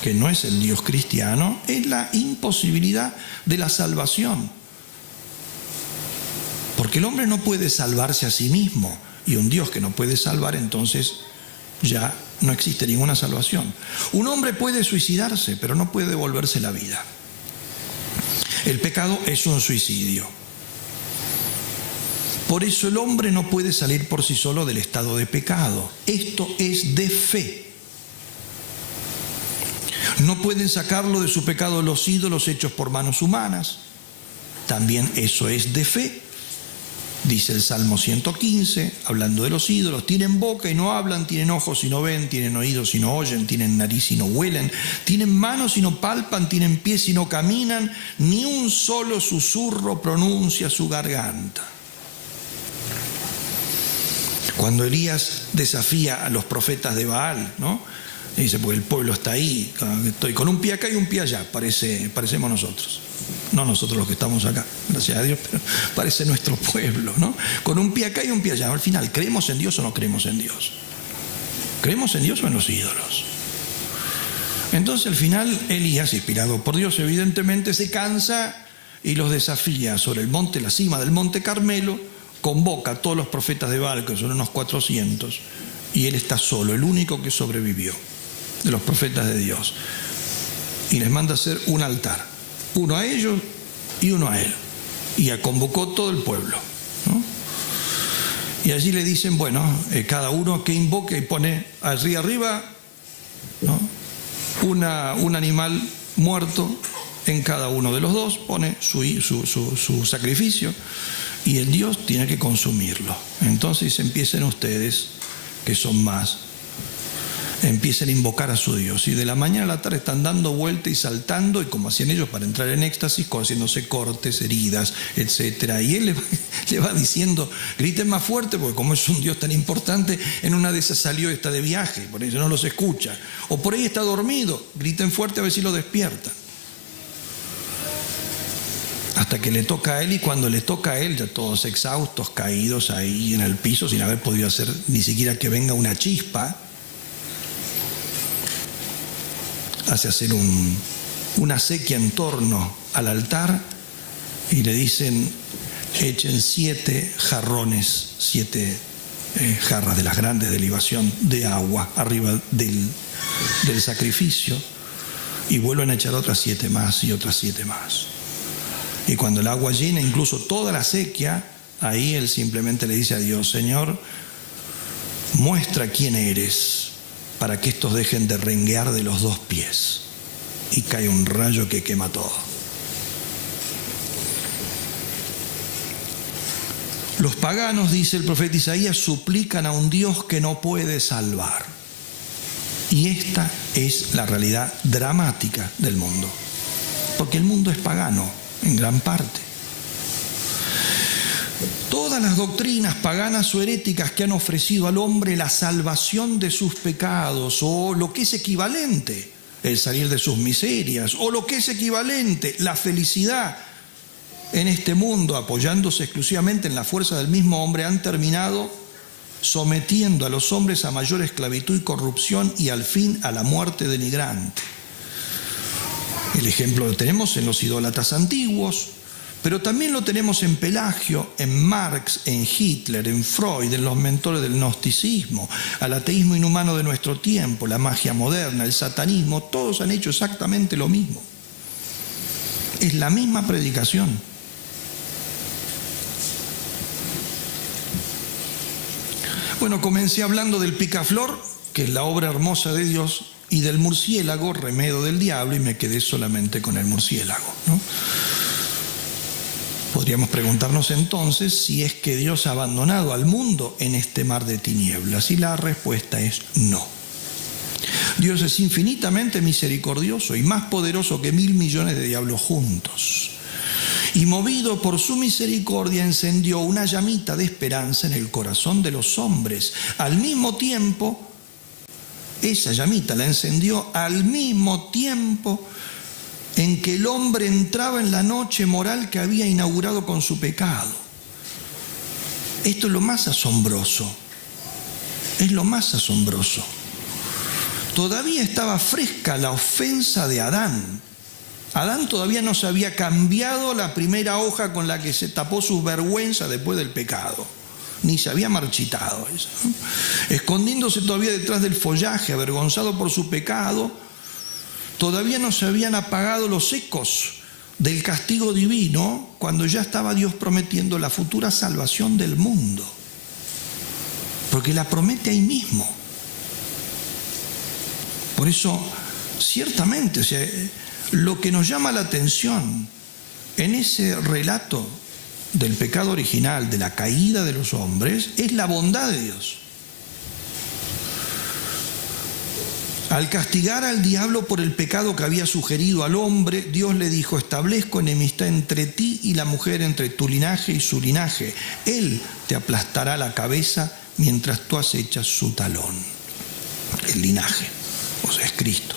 que no es el Dios cristiano, es la imposibilidad de la salvación. Porque el hombre no puede salvarse a sí mismo, y un Dios que no puede salvar, entonces ya no existe ninguna salvación. Un hombre puede suicidarse, pero no puede devolverse la vida. El pecado es un suicidio. Por eso el hombre no puede salir por sí solo del estado de pecado. Esto es de fe. No pueden sacarlo de su pecado los ídolos hechos por manos humanas. También eso es de fe. Dice el Salmo 115, hablando de los ídolos: tienen boca y no hablan, tienen ojos y no ven, tienen oídos y no oyen, tienen nariz y no huelen, tienen manos y no palpan, tienen pies y no caminan, ni un solo susurro pronuncia su garganta. Cuando Elías desafía a los profetas de Baal, ¿no? Dice, pues el pueblo está ahí, estoy con un pie acá y un pie allá, parecemos nosotros. No nosotros los que estamos acá, gracias a Dios, pero parece nuestro pueblo, ¿no? Con un pie acá y un pie allá. Al final, ¿creemos en Dios o no creemos en Dios? ¿Creemos en Dios o en los ídolos? Entonces al final Elías, inspirado por Dios evidentemente, se cansa y los desafía sobre el monte, la cima del monte Carmelo, convoca a todos los profetas de Baal, que son unos 400, y él está solo, el único que sobrevivió de los profetas de Dios, y les manda hacer un altar, uno a ellos y uno a él, y convocó todo el pueblo, ¿no? Y allí le dicen, bueno, cada uno que invoque y pone arriba, ¿no?, un animal muerto en cada uno de los dos, pone su sacrificio, y el Dios tiene que consumirlo. Entonces empiecen ustedes, que son más, empiecen a invocar a su Dios, y de la mañana a la tarde están dando vuelta y saltando, y como hacían ellos para entrar en éxtasis, haciéndose cortes, heridas, etcétera. Y él le va diciendo, griten más fuerte, porque como es un Dios tan importante, en una de esas salió, está de viaje, por eso no los escucha, o por ahí está dormido, griten fuerte a ver si lo despiertan. Hasta que le toca a él, y cuando le toca a él, ya todos exhaustos, caídos ahí en el piso, sin haber podido hacer ni siquiera que venga una chispa, hace hacer una acequia en torno al altar, y le dicen, echen 7 jarrones, 7 jarras de las grandes de libación de agua arriba del sacrificio, y vuelven a echar otras 7 más y otras 7 más. Y cuando el agua llena incluso toda la acequia, ahí él simplemente le dice a Dios, Señor, muestra quién eres para que estos dejen de renguear de los 2 pies. Y cae un rayo que quema todo. Los paganos, dice el profeta Isaías, suplican a un Dios que no puede salvar. Y esta es la realidad dramática del mundo. Porque el mundo es pagano en gran parte. Todas las doctrinas paganas o heréticas que han ofrecido al hombre la salvación de sus pecados, o lo que es equivalente, el salir de sus miserias, o lo que es equivalente, la felicidad en este mundo, apoyándose exclusivamente en la fuerza del mismo hombre, han terminado sometiendo a los hombres a mayor esclavitud y corrupción, y al fin a la muerte denigrante. El ejemplo lo tenemos en los idólatras antiguos, pero también lo tenemos en Pelagio, en Marx, en Hitler, en Freud, en los mentores del gnosticismo, al ateísmo inhumano de nuestro tiempo, la magia moderna, el satanismo. Todos han hecho exactamente lo mismo. Es la misma predicación. Bueno, comencé hablando del picaflor, que es la obra hermosa de Dios, y del murciélago, remedio del diablo, y me quedé solamente con el murciélago, ¿no? Podríamos preguntarnos entonces si es que Dios ha abandonado al mundo en este mar de tinieblas, y la respuesta es no. Dios es infinitamente misericordioso y más poderoso que 1.000 millones de diablos juntos. Y movido por su misericordia encendió una llamita de esperanza en el corazón de los hombres. Al mismo tiempo, esa llamita la encendió al mismo tiempo en que el hombre entraba en la noche moral que había inaugurado con su pecado. Esto es lo más asombroso. Es lo más asombroso. Todavía estaba fresca la ofensa de Adán. Adán todavía no se había cambiado la primera hoja con la que se tapó su vergüenza después del pecado. ni se había marchitado ella, ¿no? Escondiéndose todavía detrás del follaje, avergonzado por su pecado, todavía no se habían apagado los ecos del castigo divino cuando ya estaba Dios prometiendo la futura salvación del mundo. Porque la promete ahí mismo. Por eso, ciertamente, o sea, lo que nos llama la atención en ese relato del pecado original, de la caída de los hombres, es la bondad de Dios. Al castigar al diablo por el pecado que había sugerido al hombre, Dios le dijo: establezco enemistad entre ti y la mujer, entre tu linaje y su linaje. Él te aplastará la cabeza mientras tú acechas su talón. El linaje, o sea, es Cristo.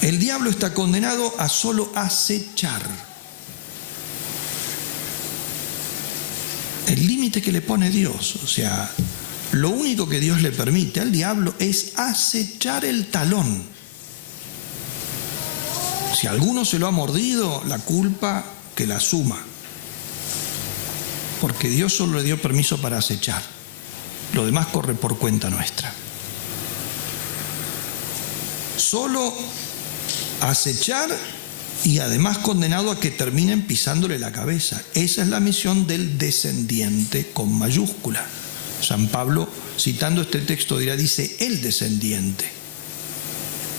El diablo está condenado a solo acechar. El límite que le pone Dios, o sea, lo único que Dios le permite al diablo es acechar el talón. Si alguno se lo ha mordido, la culpa que la asuma. Porque Dios solo le dio permiso para acechar. Lo demás corre por cuenta nuestra. Solo acechar y además condenado a que terminen pisándole la cabeza. Esa es la misión del descendiente con mayúscula. San Pablo, citando este texto, dice el descendiente.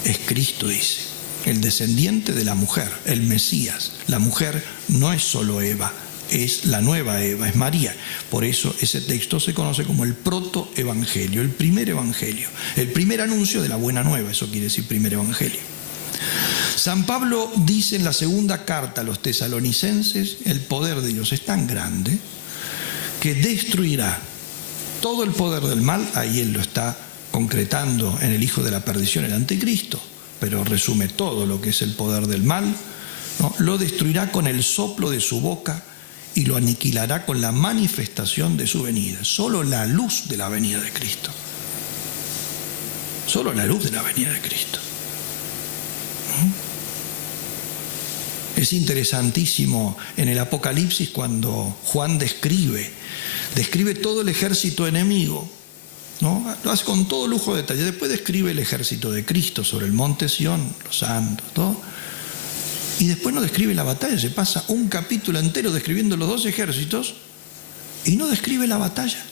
Es Cristo, dice. El descendiente de la mujer, el Mesías. La mujer no es solo Eva, es la nueva Eva, es María. Por eso ese texto se conoce como el protoevangelio, el primer evangelio, el primer anuncio de la buena nueva, eso quiere decir primer evangelio. San Pablo dice en la segunda carta a los tesalonicenses: el poder de Dios es tan grande que destruirá todo el poder del mal. Ahí él lo está concretando en el hijo de la perdición, el anticristo, pero resume todo lo que es el poder del mal, ¿no? Lo destruirá con el soplo de su boca y lo aniquilará con la manifestación de su venida. Solo la luz de la venida de Cristo. Solo la luz de la venida de Cristo. Es interesantísimo en el Apocalipsis cuando Juan describe todo el ejército enemigo, ¿no? Lo hace con todo lujo de detalle. Después describe el ejército de Cristo sobre el monte Sión, los santos, todo. Y después no describe la batalla. Se pasa un capítulo entero describiendo los dos ejércitos y no describe la batalla.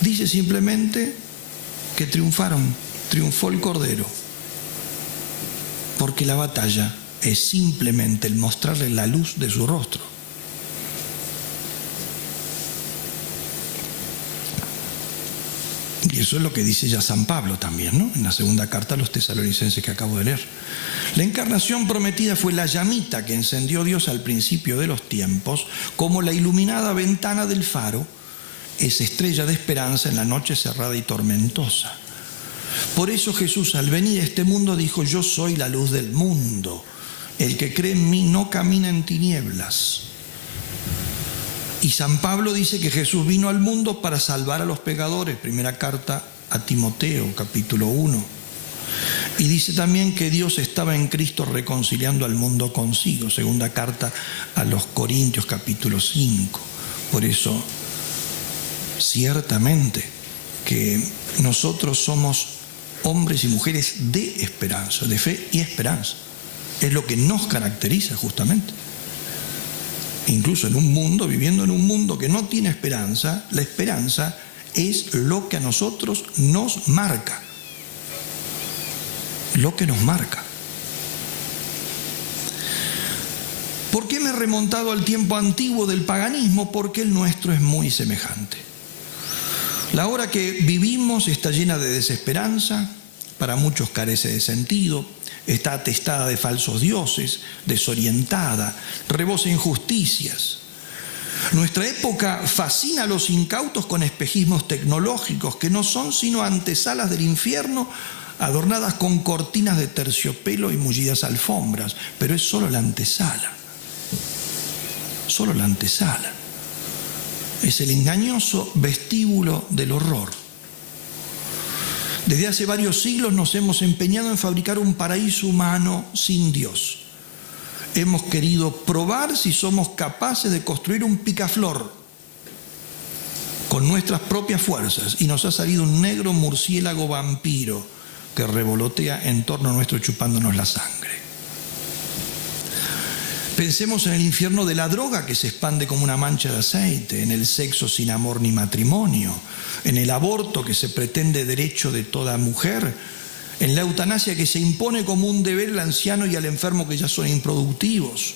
Dice simplemente que triunfó el Cordero. Porque la batalla es simplemente el mostrarle la luz de su rostro. Y eso es lo que dice ya San Pablo también, ¿no? En la segunda carta a los tesalonicenses que acabo de leer. La encarnación prometida fue la llamita que encendió Dios al principio de los tiempos, como la iluminada ventana del faro, esa estrella de esperanza en la noche cerrada y tormentosa. Por eso Jesús, al venir a este mundo, dijo: yo soy la luz del mundo. El que cree en mí no camina en tinieblas. Y San Pablo dice que Jesús vino al mundo para salvar a los pecadores. Primera carta a Timoteo, capítulo 1. Y dice también que Dios estaba en Cristo reconciliando al mundo consigo. Segunda carta a los Corintios, capítulo 5. Por eso, ciertamente, que nosotros somos hombres y mujeres de esperanza, de fe y esperanza. Es lo que nos caracteriza justamente. Incluso en un mundo, viviendo en un mundo que no tiene esperanza, la esperanza es lo que a nosotros nos marca. Lo que nos marca. ¿Por qué me he remontado al tiempo antiguo del paganismo? Porque el nuestro es muy semejante. La hora que vivimos está llena de desesperanza, para muchos carece de sentido, está atestada de falsos dioses, desorientada, rebosa injusticias. Nuestra época fascina a los incautos con espejismos tecnológicos que no son sino antesalas del infierno, adornadas con cortinas de terciopelo y mullidas alfombras, pero es solo la antesala. Solo la antesala. Es el engañoso vestíbulo del horror. Desde hace varios siglos nos hemos empeñado en fabricar un paraíso humano sin Dios. hemos querido probar si somos capaces de construir un picaflor con nuestras propias fuerzas y nos ha salido un negro murciélago vampiro que revolotea en torno a nuestro chupándonos la sangre. Pensemos en el infierno de la droga que se expande como una mancha de aceite, en el sexo sin amor ni matrimonio, en el aborto que se pretende derecho de toda mujer, en la eutanasia que se impone como un deber al anciano y al enfermo que ya son improductivos.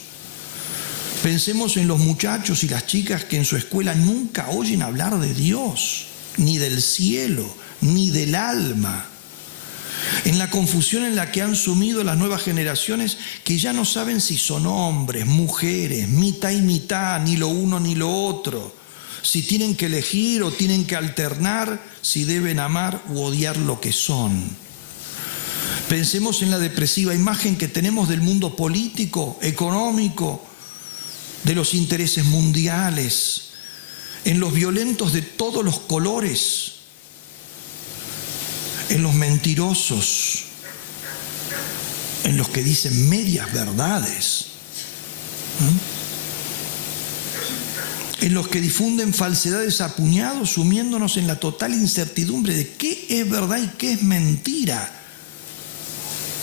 Pensemos en los muchachos y las chicas que en su escuela nunca oyen hablar de Dios, ni del cielo, ni del alma. En la confusión en la que han sumido las nuevas generaciones que ya no saben si son hombres, mujeres, mitad y mitad, ni lo uno ni lo otro, si tienen que elegir o tienen que alternar, si deben amar u odiar lo que son. Pensemos en la depresiva imagen que tenemos del mundo político, económico, de los intereses mundiales, en los violentos de todos los colores, en los mentirosos, en los que dicen medias verdades, en los que difunden falsedades a puñados, sumiéndonos en la total incertidumbre de qué es verdad y qué es mentira.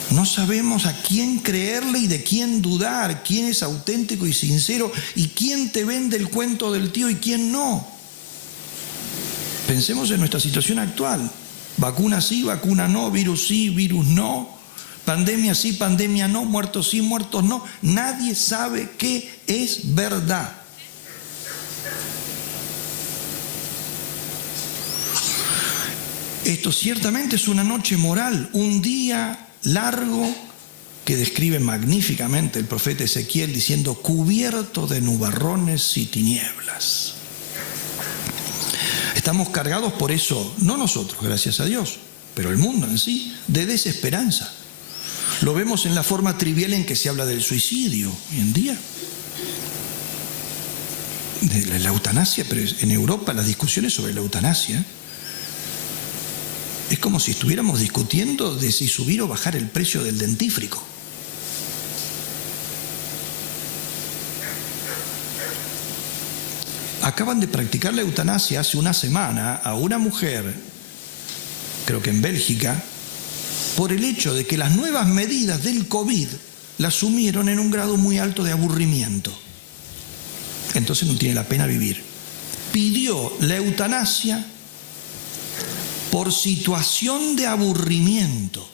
No sabemos a quién creerle y de quién dudar, quién es auténtico y sincero y quién te vende el cuento del tío y quién no. Pensemos en nuestra situación actual. Vacuna sí, vacuna no, virus sí, virus no, pandemia sí, pandemia no, muertos sí, muertos no. Nadie sabe qué es verdad. Esto ciertamente es una noche moral, un día largo que describe magníficamente el profeta Ezequiel diciendo cubierto de nubarrones y tinieblas. Estamos cargados por eso, no nosotros, gracias a Dios, pero el mundo en sí, de desesperanza. Lo vemos en la forma trivial en que se habla del suicidio hoy en día. De la eutanasia, pero en Europa las discusiones sobre la eutanasia es como si estuviéramos discutiendo de si subir o bajar el precio del dentífrico. Acaban de practicar la eutanasia hace una semana a una mujer, creo que en Bélgica, por el hecho de que las nuevas medidas del COVID la sumieron en un grado muy alto de aburrimiento. Entonces no tiene la pena vivir. Pidió la eutanasia por situación de aburrimiento.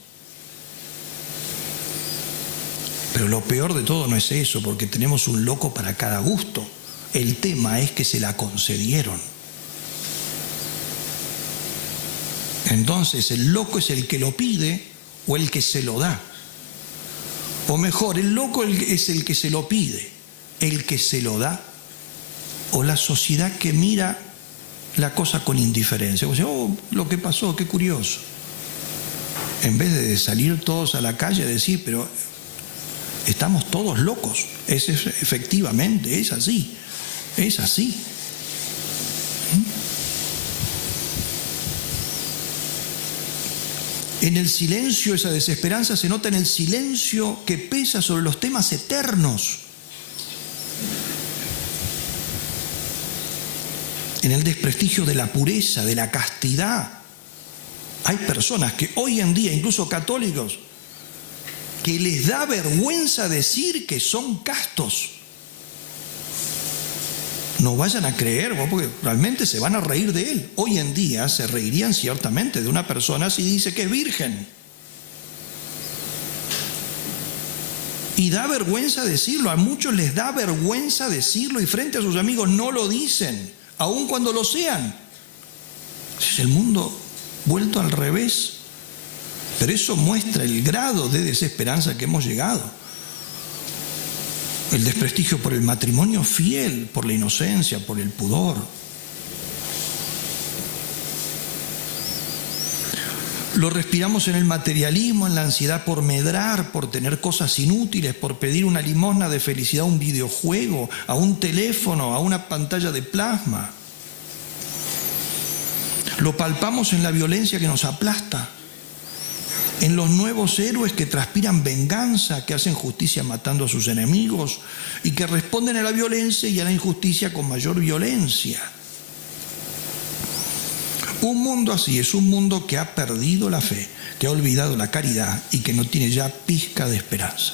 Pero lo peor de todo no es eso, porque tenemos un loco para cada gusto. El tema es que se la concedieron. Entonces, ¿el loco es el que lo pide o el que se lo da? O mejor, ¿el loco es el que se lo pide, el que se lo da? ¿O la sociedad que mira la cosa con indiferencia? O sea, oh, lo que pasó, qué curioso. En vez de salir todos a la calle a decir, pero estamos todos locos. Efectivamente, es así. Es así. En el silencio, esa desesperanza se nota en el silencio que pesa sobre los temas eternos. En el desprestigio de la pureza, de la castidad. Hay personas que hoy en día, incluso católicos, que les da vergüenza decir que son castos. No vayan a creer, porque realmente se van a reír de él. Hoy en día se reirían ciertamente de una persona si dice que es virgen. Y da vergüenza decirlo, a muchos les da vergüenza decirlo y frente a sus amigos no lo dicen, aun cuando lo sean. Es el mundo vuelto al revés. Pero eso muestra el grado de desesperanza que hemos llegado. El desprestigio por el matrimonio fiel, por la inocencia, por el pudor. Lo respiramos en el materialismo, en la ansiedad por medrar, por tener cosas inútiles, por pedir una limosna de felicidad a un videojuego, a un teléfono, a una pantalla de plasma. Lo palpamos en la violencia que nos aplasta, en los nuevos héroes que transpiran venganza, que hacen justicia matando a sus enemigos y que responden a la violencia y a la injusticia con mayor violencia. Un mundo así es un mundo que ha perdido la fe, que ha olvidado la caridad y que no tiene ya pizca de esperanza.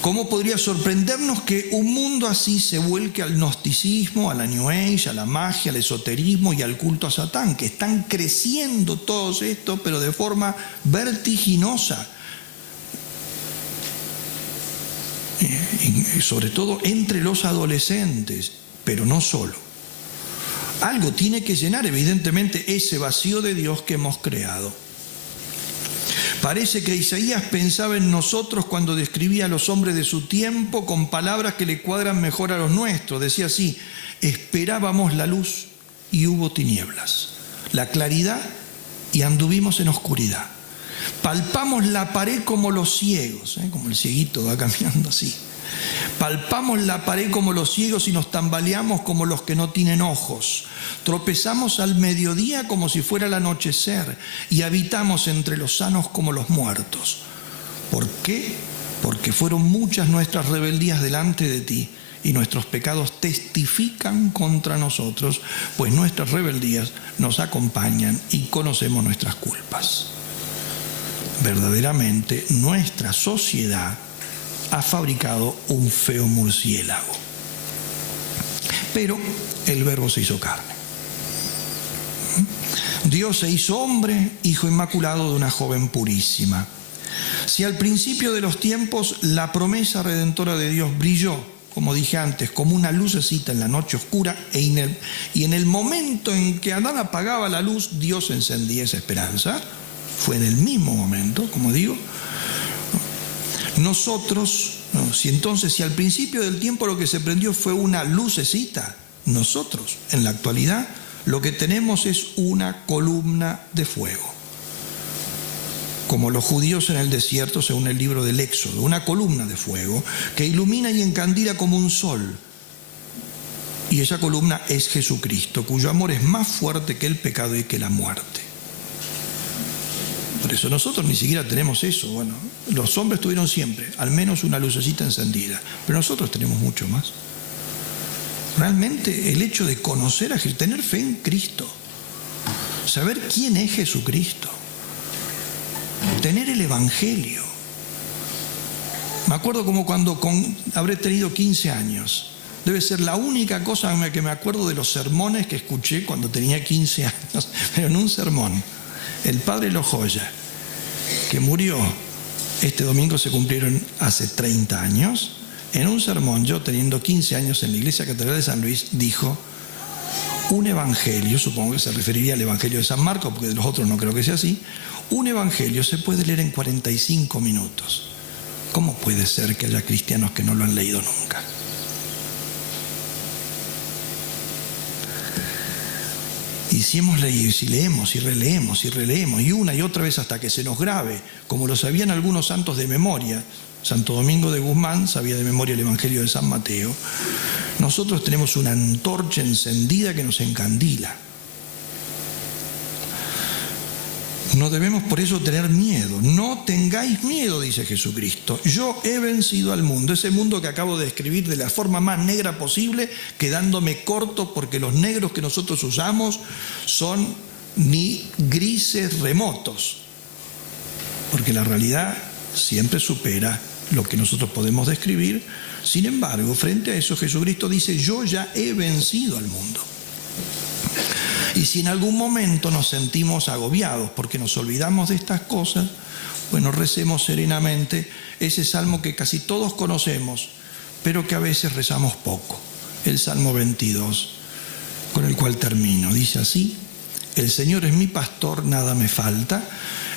¿Cómo podría sorprendernos que un mundo así se vuelque al gnosticismo, a la New Age, a la magia, al esoterismo y al culto a Satán, que están creciendo todos estos, pero de forma vertiginosa, sobre todo entre los adolescentes, pero no solo? Algo tiene que llenar evidentemente ese vacío de Dios que hemos creado. Parece que Isaías pensaba en nosotros cuando describía a los hombres de su tiempo con palabras que le cuadran mejor a los nuestros. Decía así: esperábamos la luz y hubo tinieblas, la claridad y anduvimos en oscuridad. Palpamos la pared como los ciegos, como el cieguito va caminando así. Palpamos la pared como los ciegos y nos tambaleamos como los que no tienen ojos. Tropezamos al mediodía como si fuera el anochecer y habitamos entre los sanos como los muertos. ¿Por qué? Porque fueron muchas nuestras rebeldías delante de ti y nuestros pecados testifican contra nosotros, pues nuestras rebeldías nos acompañan y conocemos nuestras culpas. Verdaderamente nuestra sociedad ha fabricado un feo murciélago. Pero el Verbo se hizo carne. Dios se hizo hombre, hijo inmaculado de una joven purísima. Si al principio de los tiempos la promesa redentora de Dios brilló, como dije antes, como una lucecita en la noche oscura, y en el momento en que Adán apagaba la luz, Dios encendía esa esperanza, fue en el mismo momento, como digo. Nosotros, si al principio del tiempo lo que se prendió fue una lucecita, nosotros en la actualidad lo que tenemos es una columna de fuego. Como los judíos en el desierto, según el libro del Éxodo, una columna de fuego que ilumina y encandila como un sol. Y esa columna es Jesucristo, cuyo amor es más fuerte que el pecado y que la muerte. Por eso nosotros ni siquiera tenemos eso. Bueno, los hombres tuvieron siempre al menos una lucecita encendida, pero nosotros tenemos mucho más. Realmente el hecho de conocer a Jesús, tener fe en Cristo, saber quién es Jesucristo, tener el Evangelio. Me acuerdo como cuando habré tenido 15 años. Debe ser la única cosa que me acuerdo de los sermones que escuché cuando tenía 15 años, pero en un sermón. El padre Lojoya, que murió este domingo, se cumplieron hace 30 años. En un sermón, yo teniendo 15 años en la Iglesia Catedral de San Luis, dijo: un evangelio, supongo que se referiría al Evangelio de San Marcos, porque de los otros no creo que sea así, un evangelio se puede leer en 45 minutos. ¿Cómo puede ser que haya cristianos que no lo han leído nunca? Y si hemos leído, y si leemos, y releemos, y releemos, y una y otra vez hasta que se nos grabe, como lo sabían algunos santos de memoria, Santo Domingo de Guzmán sabía de memoria el Evangelio de San Mateo, nosotros tenemos una antorcha encendida que nos encandila. No debemos por eso tener miedo. No tengáis miedo, dice Jesucristo. Yo he vencido al mundo. Ese mundo que acabo de describir de la forma más negra posible, quedándome corto porque los negros que nosotros usamos son ni grises remotos. Porque la realidad siempre supera lo que nosotros podemos describir. Sin embargo, frente a eso, Jesucristo dice: yo ya he vencido al mundo. Y si en algún momento nos sentimos agobiados porque nos olvidamos de estas cosas, bueno, recemos serenamente ese salmo que casi todos conocemos, pero que a veces rezamos poco, el Salmo 22, con el cual termino. Dice así: el Señor es mi pastor, nada me falta,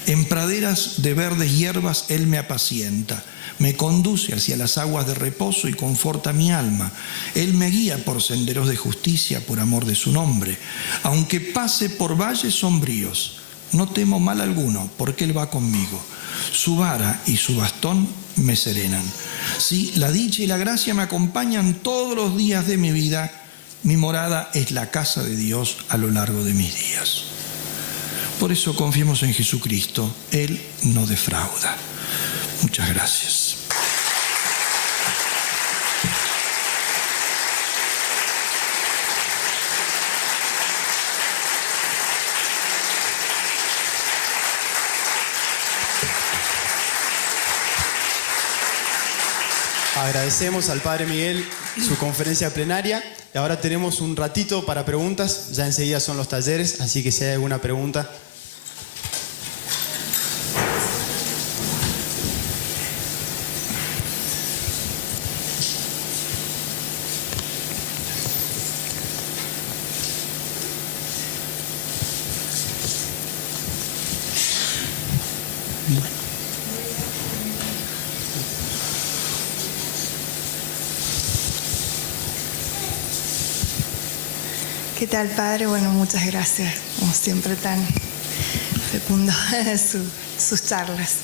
en praderas de verdes hierbas Él me apacienta. Me conduce hacia las aguas de reposo y conforta mi alma. Él me guía por senderos de justicia por amor de su nombre. Aunque pase por valles sombríos, no temo mal alguno, porque Él va conmigo. Su vara y su bastón me serenan. Sí, la dicha y la gracia me acompañan todos los días de mi vida. Mi morada es la casa de Dios a lo largo de mis días. por eso confiemos en Jesucristo. Él no defrauda. Muchas gracias. Agradecemos al Padre Miguel su conferencia plenaria y ahora tenemos un ratito para preguntas. Ya enseguida son los talleres, así que si hay alguna pregunta. ¿Qué tal, Padre? Bueno, muchas gracias, como siempre tan fecundo sus charlas.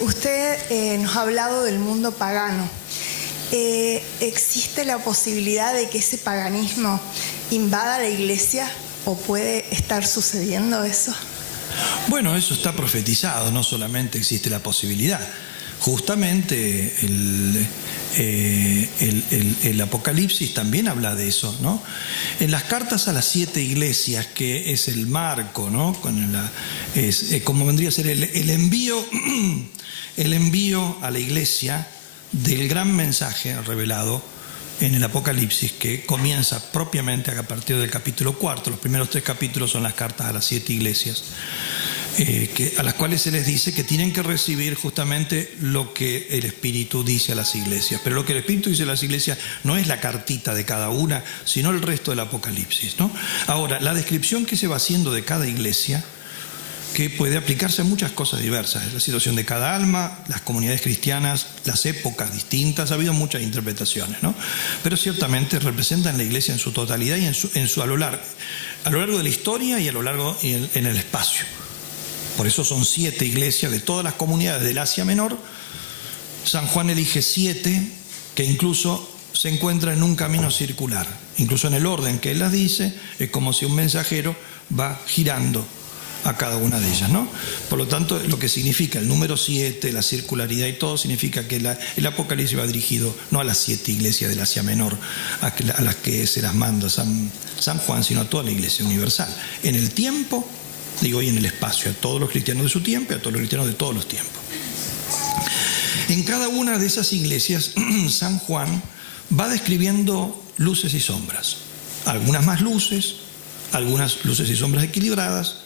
Usted nos ha hablado del mundo pagano. ¿Existe la posibilidad de que ese paganismo invada la Iglesia o puede estar sucediendo eso? Bueno, eso está profetizado, no solamente existe la posibilidad. Justamente el Apocalipsis también habla de eso, ¿no? En las cartas a las 7 iglesias, que es el marco, ¿no? Como vendría a ser el envío a la iglesia del gran mensaje revelado en el Apocalipsis, que comienza propiamente a partir del capítulo 4. Los primeros 3 capítulos son las cartas a las 7 iglesias. A las cuales se les dice que tienen que recibir justamente lo que el Espíritu dice a las iglesias. Pero lo que el Espíritu dice a las iglesias no es la cartita de cada una, sino el resto del Apocalipsis, ¿no? Ahora, la descripción que se va haciendo de cada iglesia, que puede aplicarse a muchas cosas diversas, la situación de cada alma, las comunidades cristianas, las épocas distintas, ha habido muchas interpretaciones, ¿no? Pero ciertamente representan la iglesia en su totalidad y a lo largo de la historia y a lo largo en el espacio. Por eso son 7 iglesias de todas las comunidades del Asia Menor. San Juan elige 7 que incluso se encuentran en un camino circular. Incluso en el orden que él las dice, es como si un mensajero va girando a cada una de ellas, ¿no? Por lo tanto, lo que significa el número 7, la circularidad y todo, significa que el Apocalipsis va dirigido no a las 7 iglesias del Asia Menor, a las que se las manda San Juan, sino a toda la iglesia universal. En el tiempo, y en el espacio, a todos los cristianos de su tiempo y a todos los cristianos de todos los tiempos. En cada una de esas iglesias, San Juan va describiendo luces y sombras. Algunas más luces, algunas luces y sombras equilibradas.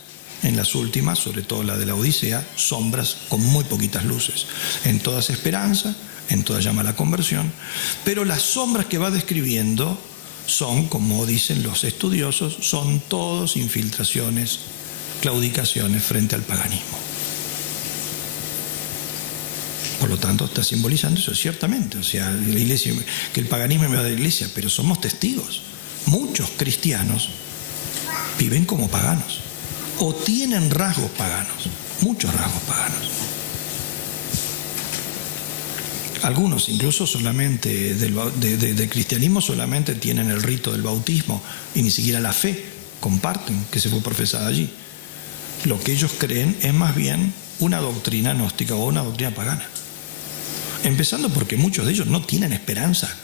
En las últimas, sobre todo la de la Odisea, sombras con muy poquitas luces. En todas esperanza, en todas llama a la conversión. Pero las sombras que va describiendo son, como dicen los estudiosos, son todos infiltraciones, claudicaciones frente al paganismo. Por lo tanto, está simbolizando eso ciertamente. O sea, la iglesia, que el paganismo invade la iglesia, pero somos testigos. Muchos cristianos viven como paganos o tienen rasgos paganos, muchos rasgos paganos. Algunos incluso solamente del cristianismo solamente tienen el rito del bautismo y ni siquiera la fe comparten que se fue profesada allí. Lo que ellos creen es más bien una doctrina gnóstica o una doctrina pagana. Empezando porque muchos de ellos no tienen esperanza.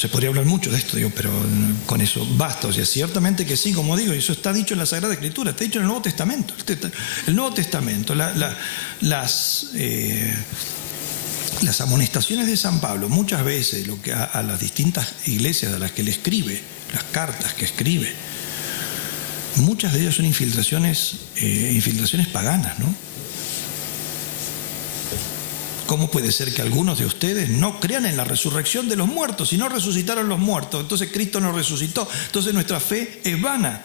Se podría hablar mucho de esto, pero con eso basta. O sea, ciertamente que sí, como digo, eso está dicho en la Sagrada Escritura, está dicho en el Nuevo Testamento. El Nuevo Testamento, las amonestaciones de San Pablo, muchas veces lo que a las distintas iglesias a las que le escribe, las cartas que escribe, muchas de ellas son infiltraciones paganas, ¿no? ¿Cómo puede ser que algunos de ustedes no crean en la resurrección de los muertos? Si no resucitaron los muertos, entonces Cristo no resucitó, entonces nuestra fe es vana.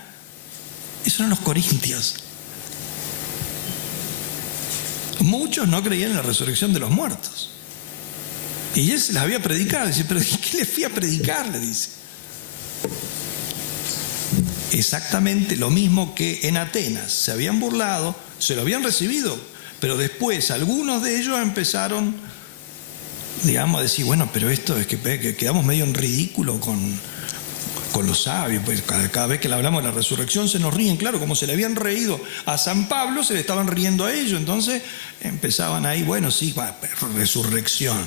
Eso eran los corintios. Muchos no creían en la resurrección de los muertos. Y él se las había predicado. Dice, ¿pero qué les fui a predicar? Le dice. Exactamente lo mismo que en Atenas. Se habían burlado, se lo habían recibido. Pero después algunos de ellos empezaron, a decir, bueno, pero esto es que quedamos medio en ridículo con los sabios, pues cada vez que le hablamos de la resurrección se nos ríen, claro, como se le habían reído a San Pablo, se le estaban riendo a ellos, entonces empezaban ahí, bueno, sí, resurrección.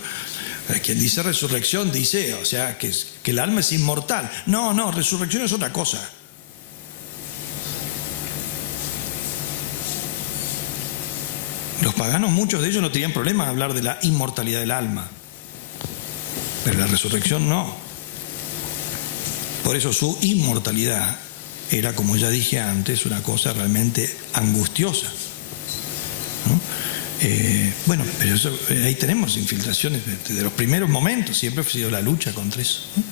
Quien dice resurrección dice, o sea, que el alma es inmortal. No, resurrección es otra cosa. Los paganos, muchos de ellos no tenían problema en hablar de la inmortalidad del alma, pero la resurrección no. Por eso su inmortalidad era, como ya dije antes, una cosa realmente angustiosa, ¿no? Bueno, pero eso, ahí tenemos infiltraciones desde los primeros momentos, siempre ha sido la lucha contra eso, ¿no?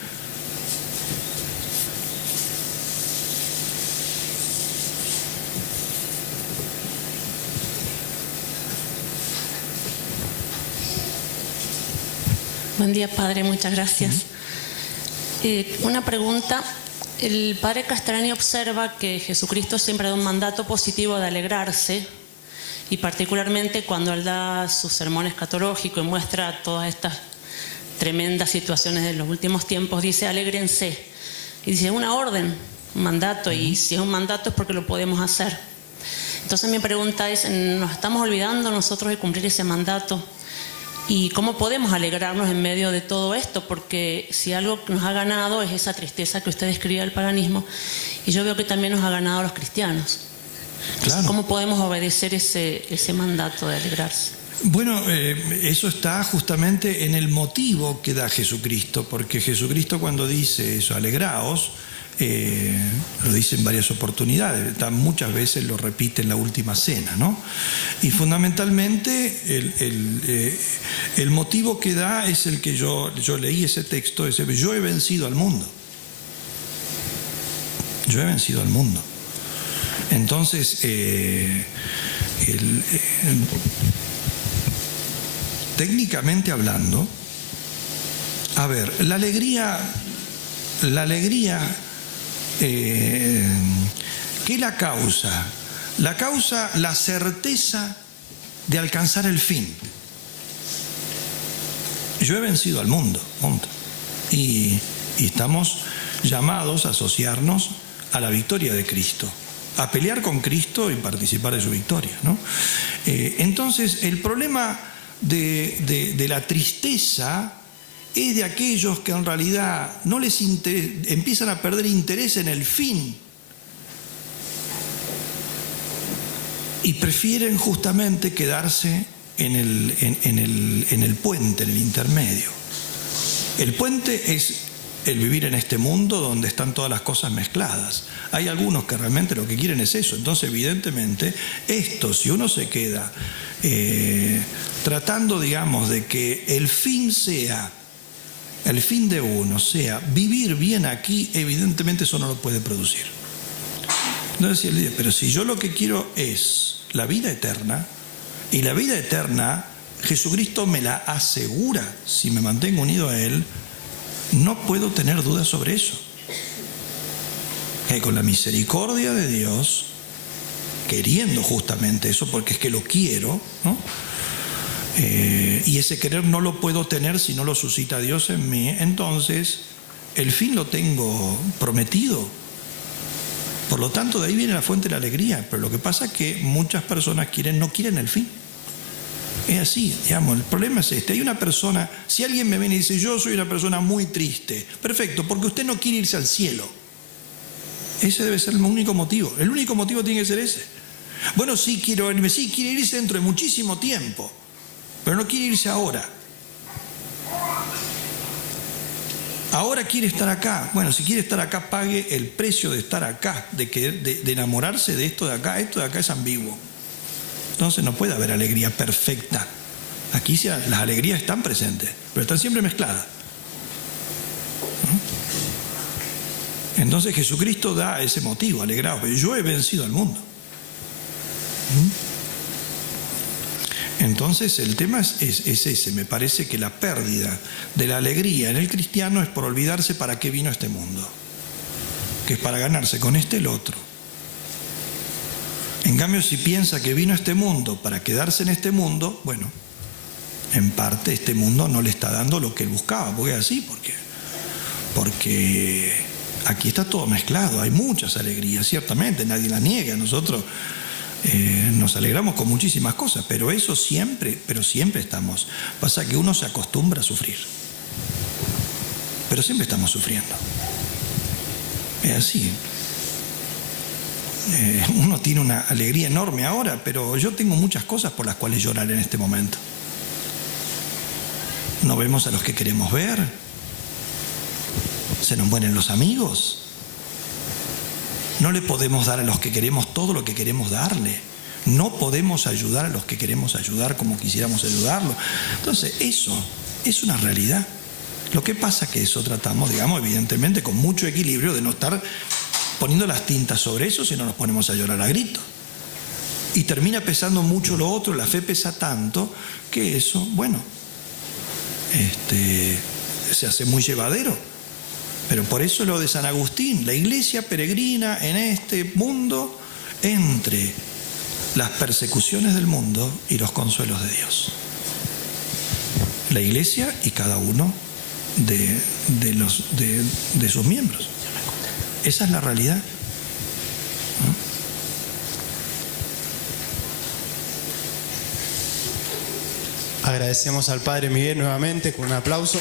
Buen día, Padre, muchas gracias. Una pregunta. El Padre Castellani observa que Jesucristo siempre da un mandato positivo de alegrarse, y particularmente cuando Él da sus sermones escatológicos y muestra todas estas tremendas situaciones de los últimos tiempos, dice alégrense. Y dice, es una orden, un mandato, y si es un mandato es porque lo podemos hacer. Entonces mi pregunta es, ¿nos estamos olvidando nosotros de cumplir ese mandato? ¿Y cómo podemos alegrarnos en medio de todo esto? Porque si algo nos ha ganado es esa tristeza que usted describía del paganismo, y yo veo que también nos ha ganado a los cristianos. Claro. ¿Cómo podemos obedecer ese mandato de alegrarse? Bueno, eso está justamente en el motivo que da Jesucristo, porque Jesucristo cuando dice eso, alegraos, lo dice en varias oportunidades, muchas veces lo repite en la última cena, ¿no? Y fundamentalmente el motivo que da es el que yo leí ese texto, es yo he vencido al mundo. Yo he vencido al mundo. Entonces, técnicamente hablando, a ver, la alegría, ¿qué la causa? La causa la certeza de alcanzar el fin. Yo he vencido al mundo, punto. Y estamos llamados a asociarnos a la victoria de Cristo, a pelear con Cristo y participar de su victoria, ¿no? Entonces, el problema de la tristeza es de aquellos que en realidad no les empiezan a perder interés en el fin y prefieren justamente quedarse en el puente, en el intermedio. El puente es el vivir en este mundo donde están todas las cosas mezcladas. Hay algunos que realmente lo que quieren es eso. Entonces, evidentemente, si uno se queda tratando, digamos, de que el fin de uno sea vivir bien aquí, evidentemente eso no lo puede producir. Entonces él dice, pero si yo lo que quiero es la vida eterna, y la vida eterna Jesucristo me la asegura si me mantengo unido a Él, no puedo tener dudas sobre eso. Que con la misericordia de Dios, queriendo justamente eso, porque es que lo quiero, ¿no? Y ese querer no lo puedo tener si no lo suscita Dios en mí, entonces el fin lo tengo prometido. Por lo tanto, de ahí viene la fuente de la alegría. Pero lo que pasa es que muchas personas no quieren el fin. Es así, digamos, el problema es este. Hay una persona, si alguien me viene y dice, yo soy una persona muy triste, perfecto, porque usted no quiere irse al cielo. Ese debe ser el único motivo. El único motivo tiene que ser ese. Bueno, sí, quiere irse dentro de muchísimo tiempo, pero no quiere irse ahora. Ahora quiere estar acá. Bueno, si quiere estar acá, pague el precio de estar acá, de enamorarse de esto de acá. Esto de acá es ambiguo. Entonces no puede haber alegría perfecta. Aquí las alegrías están presentes, pero están siempre mezcladas. Entonces Jesucristo da ese motivo, alegraos, pero yo he vencido al mundo. Entonces el tema es ese. Me parece que la pérdida de la alegría en el cristiano es por olvidarse para qué vino este mundo, que es para ganarse con el otro. En cambio, si piensa que vino este mundo para quedarse en este mundo, bueno, en parte este mundo no le está dando lo que él buscaba, porque es así, porque Aquí está todo mezclado, hay muchas alegrías, ciertamente, nadie las niega. Nosotros nos alegramos con muchísimas cosas, pero eso siempre, estamos. Pasa que uno se acostumbra a sufrir, pero siempre estamos sufriendo. Es así. Uno tiene una alegría enorme ahora, pero yo tengo muchas cosas por las cuales llorar en este momento. No vemos a los que queremos ver, se nos mueren los amigos, no le podemos dar a los que queremos todo lo que queremos darle, no podemos ayudar a los que queremos ayudar como quisiéramos ayudarlo. Entonces eso es una realidad. Lo que pasa es que eso tratamos, digamos, evidentemente con mucho equilibrio, de no estar poniendo las tintas sobre eso si no nos ponemos a llorar a gritos. Y termina pesando mucho lo otro, la fe pesa tanto que eso, bueno, se hace muy llevadero. Pero por eso lo de San Agustín, la iglesia peregrina en este mundo entre las persecuciones del mundo y los consuelos de Dios. La iglesia y cada uno de sus miembros. Esa es la realidad. Agradecemos al Padre Miguel nuevamente con un aplauso.